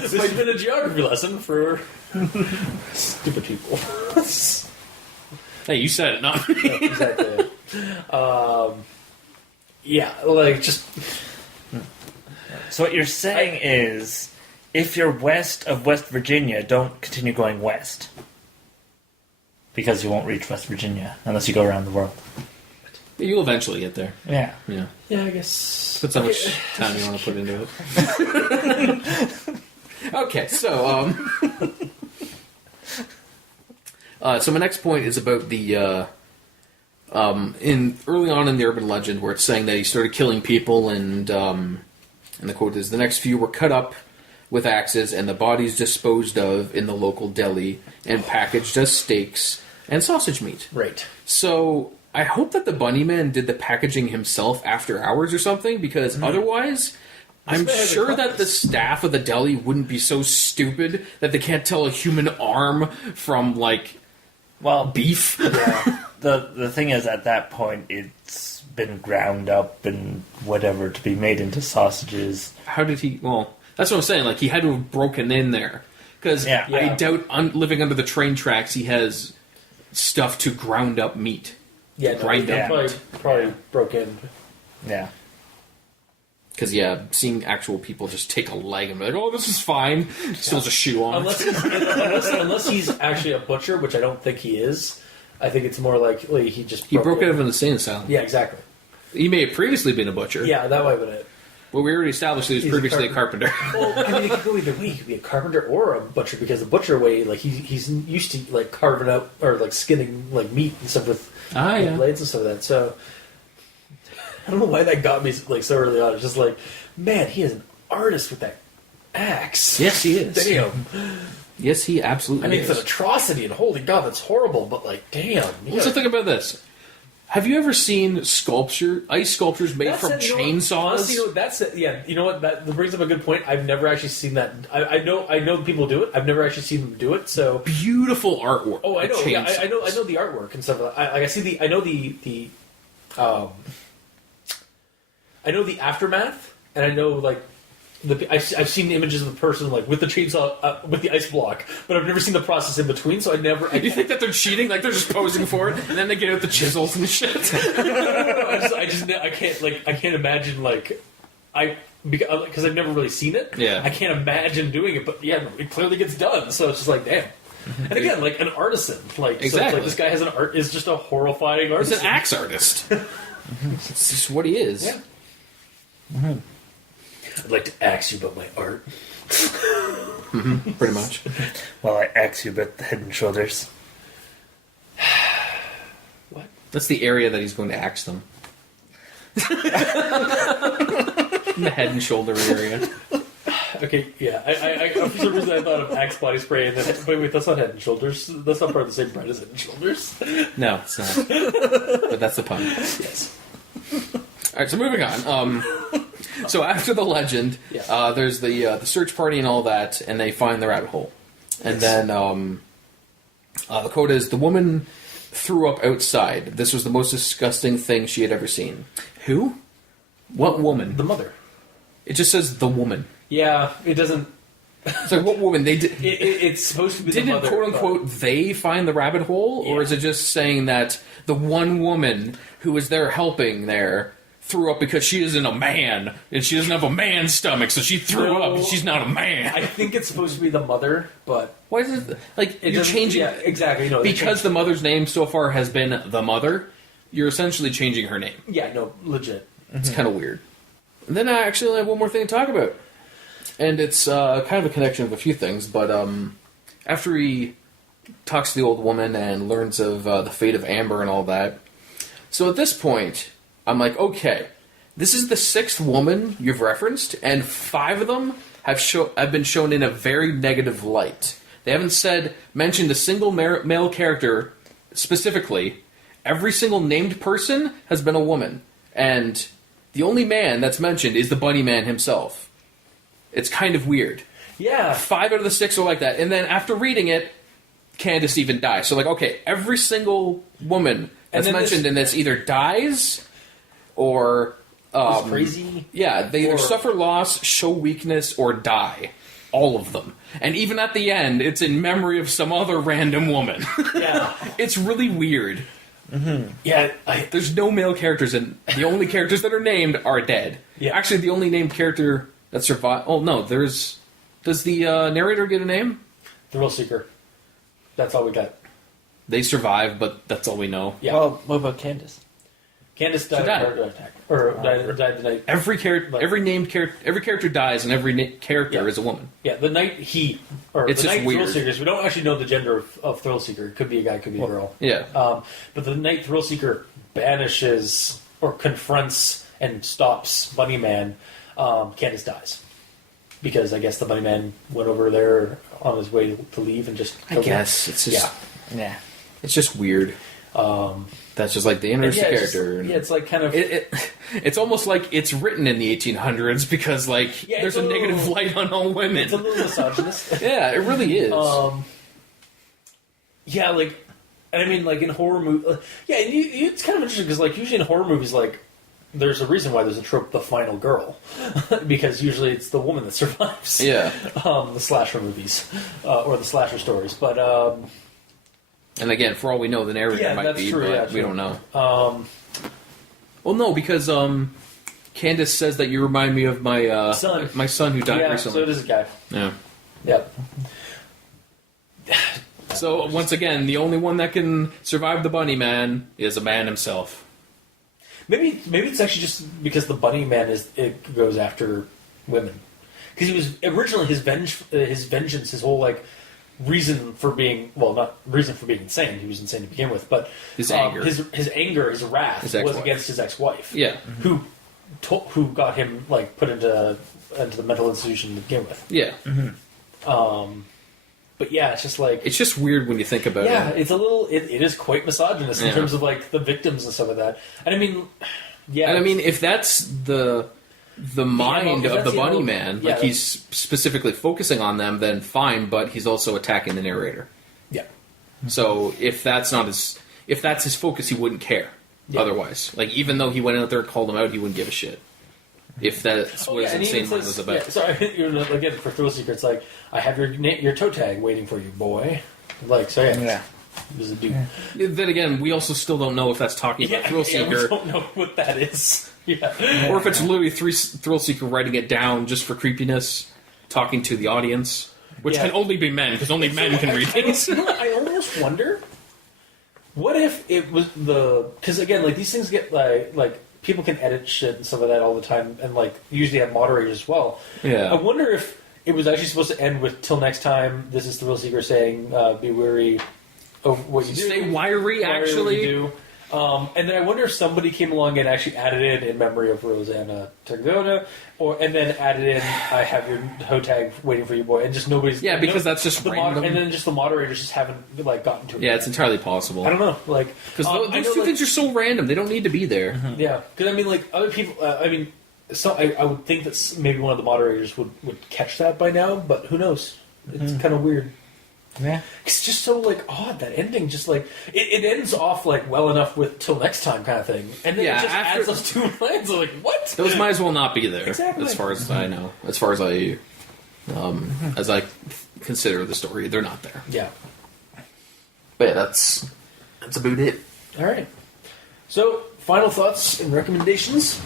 This has been a geography lesson for stupid people. Hey, you said it, not me. Yeah, exactly. Like just. So what you're saying is, if you're west of West Virginia, don't continue going west. Because you won't reach West Virginia unless you go around the world. You'll eventually get there. Yeah. Yeah. Yeah, I guess. Depends how much time you want to put into it. Okay, so so my next point is about the early on in the urban legend, where it's saying that he started killing people, and the quote is, "The next few were cut up with axes, and the bodies disposed of in the local deli and packaged as steaks and sausage meat." Right. So I hope that the Bunnyman did the packaging himself after hours or something, because otherwise, I'm sure that the staff of the deli wouldn't be so stupid that they can't tell a human arm from, like, beef. Yeah. The thing is, at that point, it's been ground up and whatever to be made into sausages. How did he... Well, that's what I'm saying. Like, he had to have broken in there. Because I doubt, living under the train tracks, he has stuff to ground up meat. Yeah, probably broke in. Yeah. Because, seeing actual people just take a leg and be like, "Oh, this is fine," still has a shoe on. Unless he's actually a butcher, which I don't think he is. I think it's more likely he just broke it up in the insane asylum. Yeah, exactly. He may have previously been a butcher. Yeah, that might have been it. Well, we already established that he was previously a carpenter. Well, I mean, it could go either way. He could be a carpenter or a butcher, because the butcher way, like, he's used to, like, carving out or, like, skinning, like, meat and stuff with blades and stuff like that. So I don't know why that got me, like, so early on. It's just like, man, he is an artist with that axe. Yes, he is. Damn. Yes, he absolutely is. I mean, it's an atrocity, and holy God, that's horrible, but, like, damn. What's the thing about this? Have you ever seen ice sculptures made from chainsaws? Honestly, that's it. Yeah, you know what? That brings up a good point. I've never actually seen that. I know people do it. I've never actually seen them do it. So beautiful artwork. Oh, I know. Yeah, I know the artwork and stuff. I know the aftermath, and I know, like, I've seen the images of the person, like, with the chainsaw, with the ice block, but I've never seen the process in between. So you think that they're cheating? Like, they're just posing for it, and then they get out the chisels and shit. I can't imagine, like, because I've never really seen it. Yeah, I can't imagine doing it, but yeah, it clearly gets done. So it's just like, damn. And again, like an artisan, like Exactly. so it's like this guy has an art is just a horrifying He's artisan. an axe artist. It's just what he is. Yeah. I'd like to axe you about my art. Pretty much. Well, I axe you about the Head and Shoulders. What? That's the area that he's going to axe them. The head and shoulder area. Okay, yeah. I for some reason I thought of Axe body spray, and then wait, that's not Head and Shoulders. That's not part of the same brand as Head and Shoulders. No, it's not. But that's the pun. Yes. Alright, so moving on. So after the legend, Yeah. there's the search party and all that, and they find the rabbit hole. And then the quote is, "The woman threw up outside. This was the most disgusting thing she had ever seen." Who? What woman? The mother. It just says the woman. Yeah, it doesn't. It's like, what woman? They did. It's supposed to be the Didn't mother. quote unquote they find the rabbit hole, or Yeah. is it just saying that the one woman who was there helping there threw up because she isn't a man and she doesn't have a man's stomach, so she threw No. up. She's not a man. I think it's supposed to be the mother, but Why is it like it you're doesn't- changing? Yeah, exactly. No, they Because changed- the mother's name so far has been the mother. You're essentially changing her name. yeah, no, legit. It's kind of weird. And then I actually have one more thing to talk about. And it's kind of a connection of a few things, but after he talks to the old woman and learns of the fate of Amber and all that, so at this point, I'm like, okay, this is the 6th woman you've referenced, and 5 of them have been shown in a very negative light. They haven't mentioned a single male character specifically. Every single named person has been a woman, and the only man that's mentioned is the Bunnyman himself. It's kind of weird. Yeah, 5 out of the 6 are like that. And then after reading it, Candace even dies. So like, okay, every single woman that's then mentioned in this either dies or... it's crazy. Yeah, they either Or- suffer loss, show weakness, or die. All of them. And even at the end, it's in memory of some other random woman. Yeah, It's really weird. yeah. There's no male characters, and the only characters that are named are dead. Yeah. Actually, the only named character that survived... Oh, no, there's... Does the narrator get a name? Thrill Seeker. That's all we got. They survive, but that's all we know. Yeah. Well, what about Candace? Candace died died. of a heart attack, or died the night. Every character dies, and every character Yeah. is a woman. Yeah, the night he or It's the just night weird. Thrill Seekers. We don't actually know the gender of Thrill Seeker. It could be a guy, could be a girl. Yeah. But the night Thrill Seeker banishes or confronts and stops Bunnyman, Candace dies. Because I guess the Bunnyman went over there on his way to leave and just I killed him. guess. It's just... Yeah. It's just weird. That's just like the interesting it's just- character. and it's like kind of it's almost like it's written in the 1800s because, like, Yeah, there's it's a a negative little- light on all women. it's a little misogynist. Yeah, it really is. Yeah, like, and I mean, like in horror movies, yeah, and it's kind of interesting because, like, usually in horror movies, like, there's a reason why there's a trope, the final girl, because usually it's the woman that survives. Yeah. The slasher movies or the slasher stories, but And again, for all we know, the narrator Yeah, might that's be, true, but yeah, we true. don't know. Well, no, because Candace says that you remind me of my Son. my son who died yeah, recently. so it is a guy. Yeah. Yep. So once again, the only one that can survive the Bunnyman is a man himself. Maybe it's actually just because the Bunny Man it goes after women, because he was originally his vengeance, his whole like reason for being not reason for being insane. He was insane to begin with, but His anger. his anger, his wrath His was ex-wife. against his ex-wife. Yeah. who got him like put into the mental institution to begin with. Yeah. But yeah, it's just like It's just weird when you think about yeah, it. it's a little it is quite misogynist in Yeah. terms of like the victims and stuff like that. And I mean, yeah, And I mean, if that's the mind if of the that's the Bunny MO, Man, yeah, like he's specifically focusing on them, then fine. But he's also attacking the narrator. yeah. So if that's his focus, he wouldn't care. Yeah. Otherwise, like even though he went out there and called him out, he wouldn't give a shit. If that's what his and he insane even mind says- was about. Yeah, sorry, again for Thrill Seeker, it's like I have your toe tag waiting for you, boy. Like so, yeah. There's a dude. Then again, we also still don't know if that's talking about Thrill we Seeker, don't know what that is. Yeah, or if it's literally Thrill Seeker writing it down just for creepiness, talking to the audience. which can only be men, because only men can read things. I almost wonder, what if it was because again, like, these things get, like, people can edit shit and stuff like that all the time, and, like, usually have moderators as well. Yeah. I wonder if it was actually supposed to end with, till next time, this is the real seeker saying, be wary of what you do. Say wiry, actually. What you do. And then I wonder if somebody came along and actually added in memory of Rosanna Targona, and then added in, I have your hoe tag waiting for you, boy, and just nobody's... Yeah, because that's just random. And then just the moderators just haven't, like, gotten to it. Yeah, it's entirely possible. I don't know, like... Because those two things are so random, they don't need to be there. Mm-hmm. Yeah, because, I mean, like, other people... I would think that maybe one of the moderators would catch that by now, but who knows? It's kind of weird. Yeah. It's just so, like, odd, that ending. Just, like, it ends off, like, well enough with till next time kind of thing. And then it just adds those 2 lines. I'm like, what? Those might as well not be there. Exactly. As far as I know. As far as as I consider the story, they're not there. Yeah. But yeah, that's about it. All right. So, final thoughts and recommendations.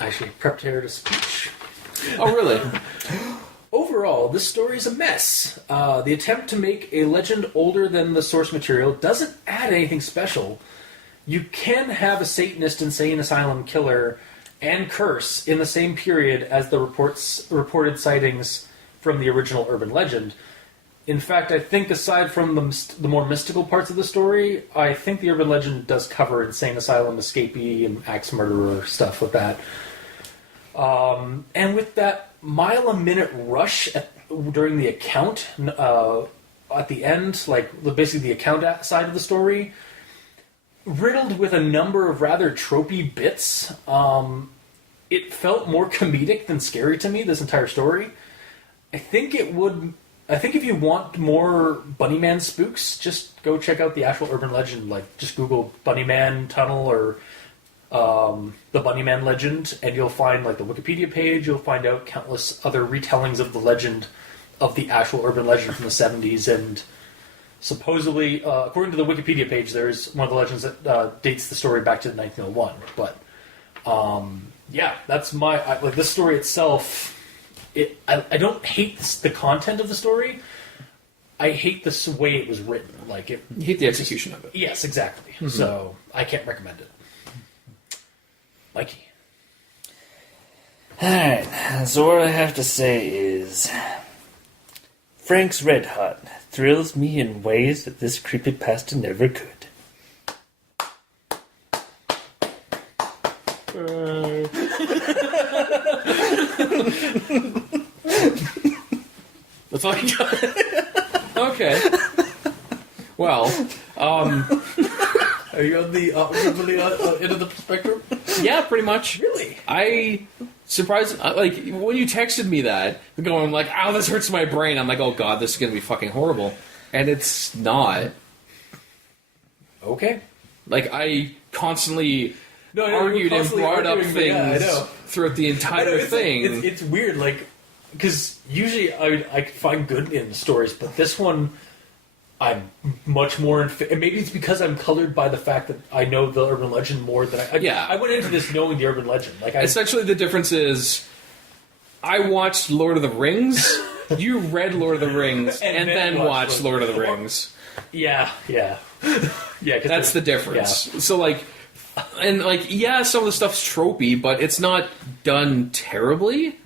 I actually prepared a speech. Oh, really? Overall, this story is a mess. The attempt to make a legend older than the source material doesn't add anything special. You can have a Satanist insane asylum killer and curse in the same period as the reported sightings from the original urban legend. In fact, I think aside from the more mystical parts of the story, I think the urban legend does cover insane asylum escapee and axe murderer stuff with that. And with that mile-a-minute rush during the account at the end, like basically the account side of the story, riddled with a number of rather tropey bits, it felt more comedic than scary to me, this entire story. I think if you want more Bunnyman spooks, just go check out the actual urban legend. Like, just Google Bunnyman Tunnel or the Bunnyman legend, and you'll find, like, the Wikipedia page. You'll find out countless other retellings of the legend, of the actual urban legend from the 70s. And supposedly, according to the Wikipedia page, there's one of the legends that dates the story back to 1901. But yeah, that's like, this story itself. I don't hate the content of the story. I hate the way it was written. Like, you hate the execution of it. Yes, exactly. Mm-hmm. So I can't recommend it. Mikey. Alright, so what I have to say is, Frank's Red Hot thrills me in ways that this creepypasta never could. That's all you got? Okay. Well, are you on the end of the spectrum? Yeah, pretty much. Really? I surprised, like, when you texted me that, going like, "Ow, this hurts my brain." I'm like, "Oh God, this is gonna be fucking horrible," and it's not. Okay. Like, I constantly argued and brought up things throughout the entire thing. It's weird, like, because usually I find good in stories, but this one, I'm much more and maybe it's because I'm colored by the fact that I know the urban legend more than I went into this knowing the urban legend. Like, essentially, the difference is, I watched Lord of the Rings. You read Lord of the Rings and then watched Lord of the Rings. Yeah. Yeah. That's the difference. Yeah. So, like, and like, yeah, some of the stuff's tropey, but it's not done terribly,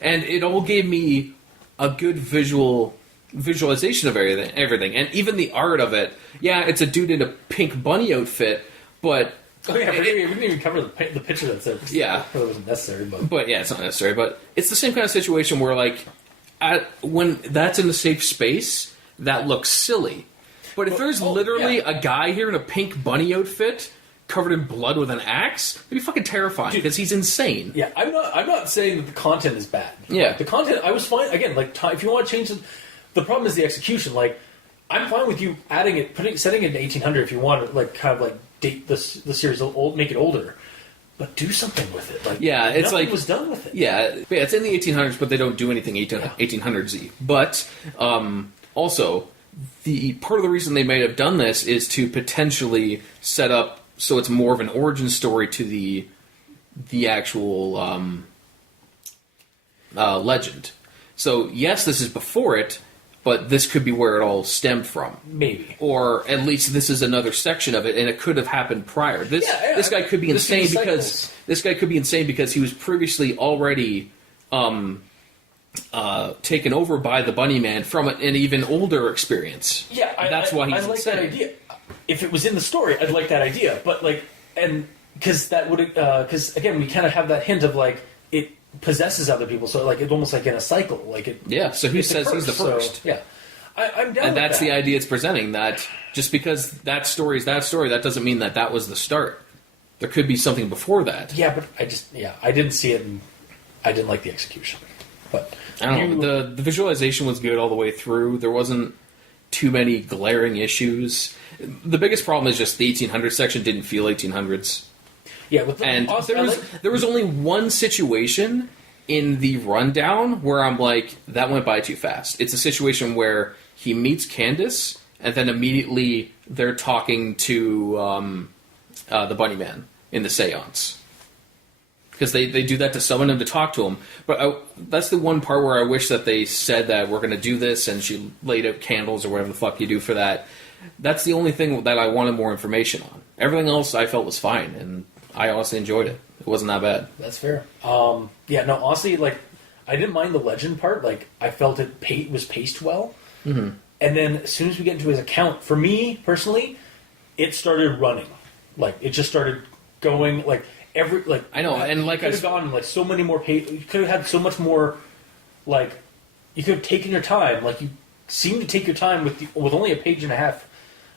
and it all gave me a good visualization of everything, and even the art of it. Yeah, it's a dude in a pink bunny outfit, but we didn't even cover the picture that's there. Yeah, it wasn't necessary, but yeah, it's not necessary. But it's the same kind of situation where, like, when that's in a safe space, that looks silly. But if there's literally a guy here in a pink bunny outfit covered in blood with an axe, it'd be fucking terrifying because he's insane. Yeah, I'm not saying that the content is bad. Yeah, like, the content, I was fine. Again, like, if you want to change the problem is the execution. Like, I'm fine with you adding it, setting it to 1800 if you want to, like, kind of like date the series make it older, but do something with it. Like, yeah, it's nothing like was done with it. Yeah, it's in the 1800s, but they don't do anything 1800s-y. But also, the part of the reason they might have done this is to potentially set up so it's more of an origin story to the actual legend. So, yes, this is before it, but this could be where it all stemmed from. Maybe. Or at least this is another section of it, and it could have happened prior. This guy could be insane because he was previously already taken over by the Bunnyman from an even older experience. Yeah, that's why he's I like insane. that idea. If it was in the story, I'd like that idea. But because that would, because again, we kind of have that hint of like it possesses other people, so like it's almost like in a cycle, like it. Yeah, so he says he's the first. So, yeah, I'm down. And with that's that. the idea it's presenting. That just because that story is that story, that doesn't mean that was the start. There could be something before that. Yeah, but I didn't see it, and I didn't like the execution. But I don't know. The visualization was good all the way through. There wasn't too many glaring issues. The biggest problem is just the 1800s section didn't feel 1800s. Yeah, and there was only one situation in the rundown where I'm like, that went by too fast. It's a situation where he meets Candace, and then immediately they're talking to the Bunnyman in the seance. Because they do that to summon him to talk to him. But that's the one part where I wish that they said that we're going to do this, and she laid out candles or whatever the fuck you do for that. That's the only thing that I wanted more information on. Everything else I felt was fine, and I honestly enjoyed it. It wasn't that bad. That's fair. Yeah, no, honestly, like, I didn't mind the legend part. Like, I felt it was paced well. Mm-hmm. And then as soon as we get into his account, for me, personally, it started running. Like, it just started going, like... I know, and like could have gone like so many more pages. You could have had so much more. Like, you could have taken your time. Like, you seem to take your time with only a page and a half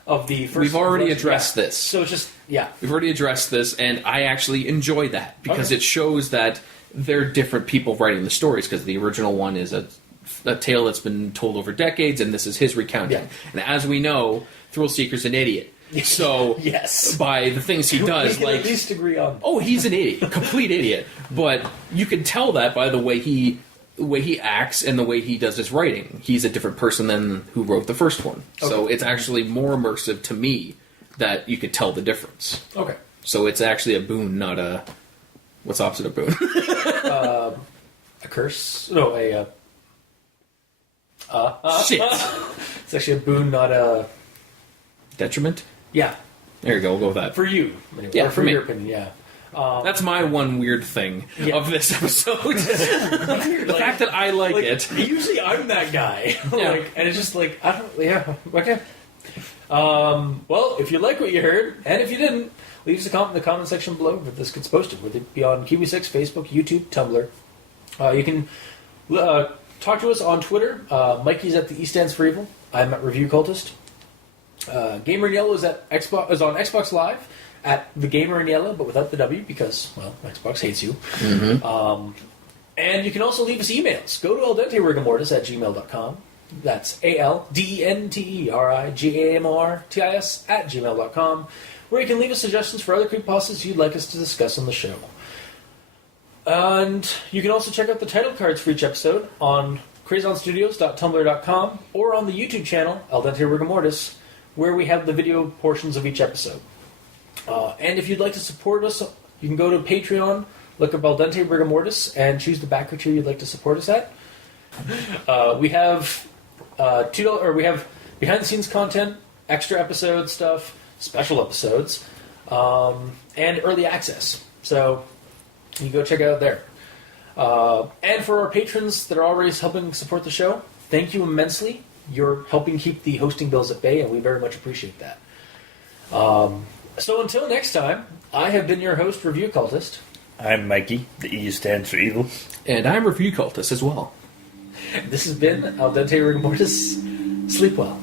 of the first. We've already addressed this, so it's just we've already addressed this, and I actually enjoy that because it shows that they're different people writing the stories. Because the original one is a tale that's been told over decades, and this is his recounting. Yeah. And as we know, Thrill Seeker's an idiot. So, yes, by the things he does, we can like at least agree on. Oh, he's an idiot, a complete idiot. But you can tell that by the way he acts and the way he does his writing. He's a different person than who wrote the first one. Okay. So it's actually more immersive to me that you could tell the difference. Okay. So it's actually a boon, not a what's opposite of boon? A curse? No, shit. It's actually a boon, not a detriment. Yeah. There you go, we'll go with that. For you. Anyway, yeah, for me. your opinion, yeah. That's my one weird thing of this episode. The fact that I like it. Usually I'm that guy. Yeah. And it's just like, I don't, yeah, okay. Well, if you like what you heard, and if you didn't, leave us a comment in the comment section below where this gets posted. Whether it be on Kiwi6, Facebook, YouTube, Tumblr. You can talk to us on Twitter. Mikey's at the E Stands for Evil. I'm at Review Cultist. Gamer in Yellow is on Xbox Live at the Gamer in Yellow, but without the W because, well, Xbox hates you. Mm-hmm. And you can also leave us emails. Go to aldenterigamortis@gmail.com. That's ALDENTERIGAMORTIS@gmail.com, where you can leave us suggestions for other creepypastas you'd like us to discuss on the show. And you can also check out the title cards for each episode on crazonstudios.tumblr.com or on the YouTube channel, Al Dente Rigamortis, where we have the video portions of each episode. And if you'd like to support us, you can go to Patreon, look up Al Dente Rigamortis, and choose the backer tier you'd like to support us at. We have we have behind the scenes content, extra episode stuff, special episodes, and early access. So you go check it out there. And for our patrons that are already helping support the show, thank you immensely. You're helping keep the hosting bills at bay, and we very much appreciate that. So until next time, I have been your host, Review Cultist. I'm Mikey. The E stands for evil. And I'm Review Cultist as well. This has been Al Dente Rigamortis. Sleep well.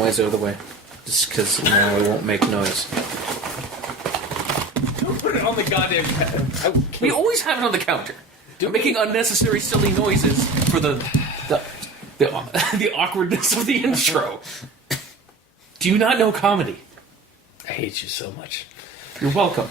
noise out of the way. Just because now I won't make noise. Don't put it on the goddamn counter. We always have it on the counter. You're making unnecessary silly noises for the awkwardness of the intro. Do you not know comedy? I hate you so much. You're welcome.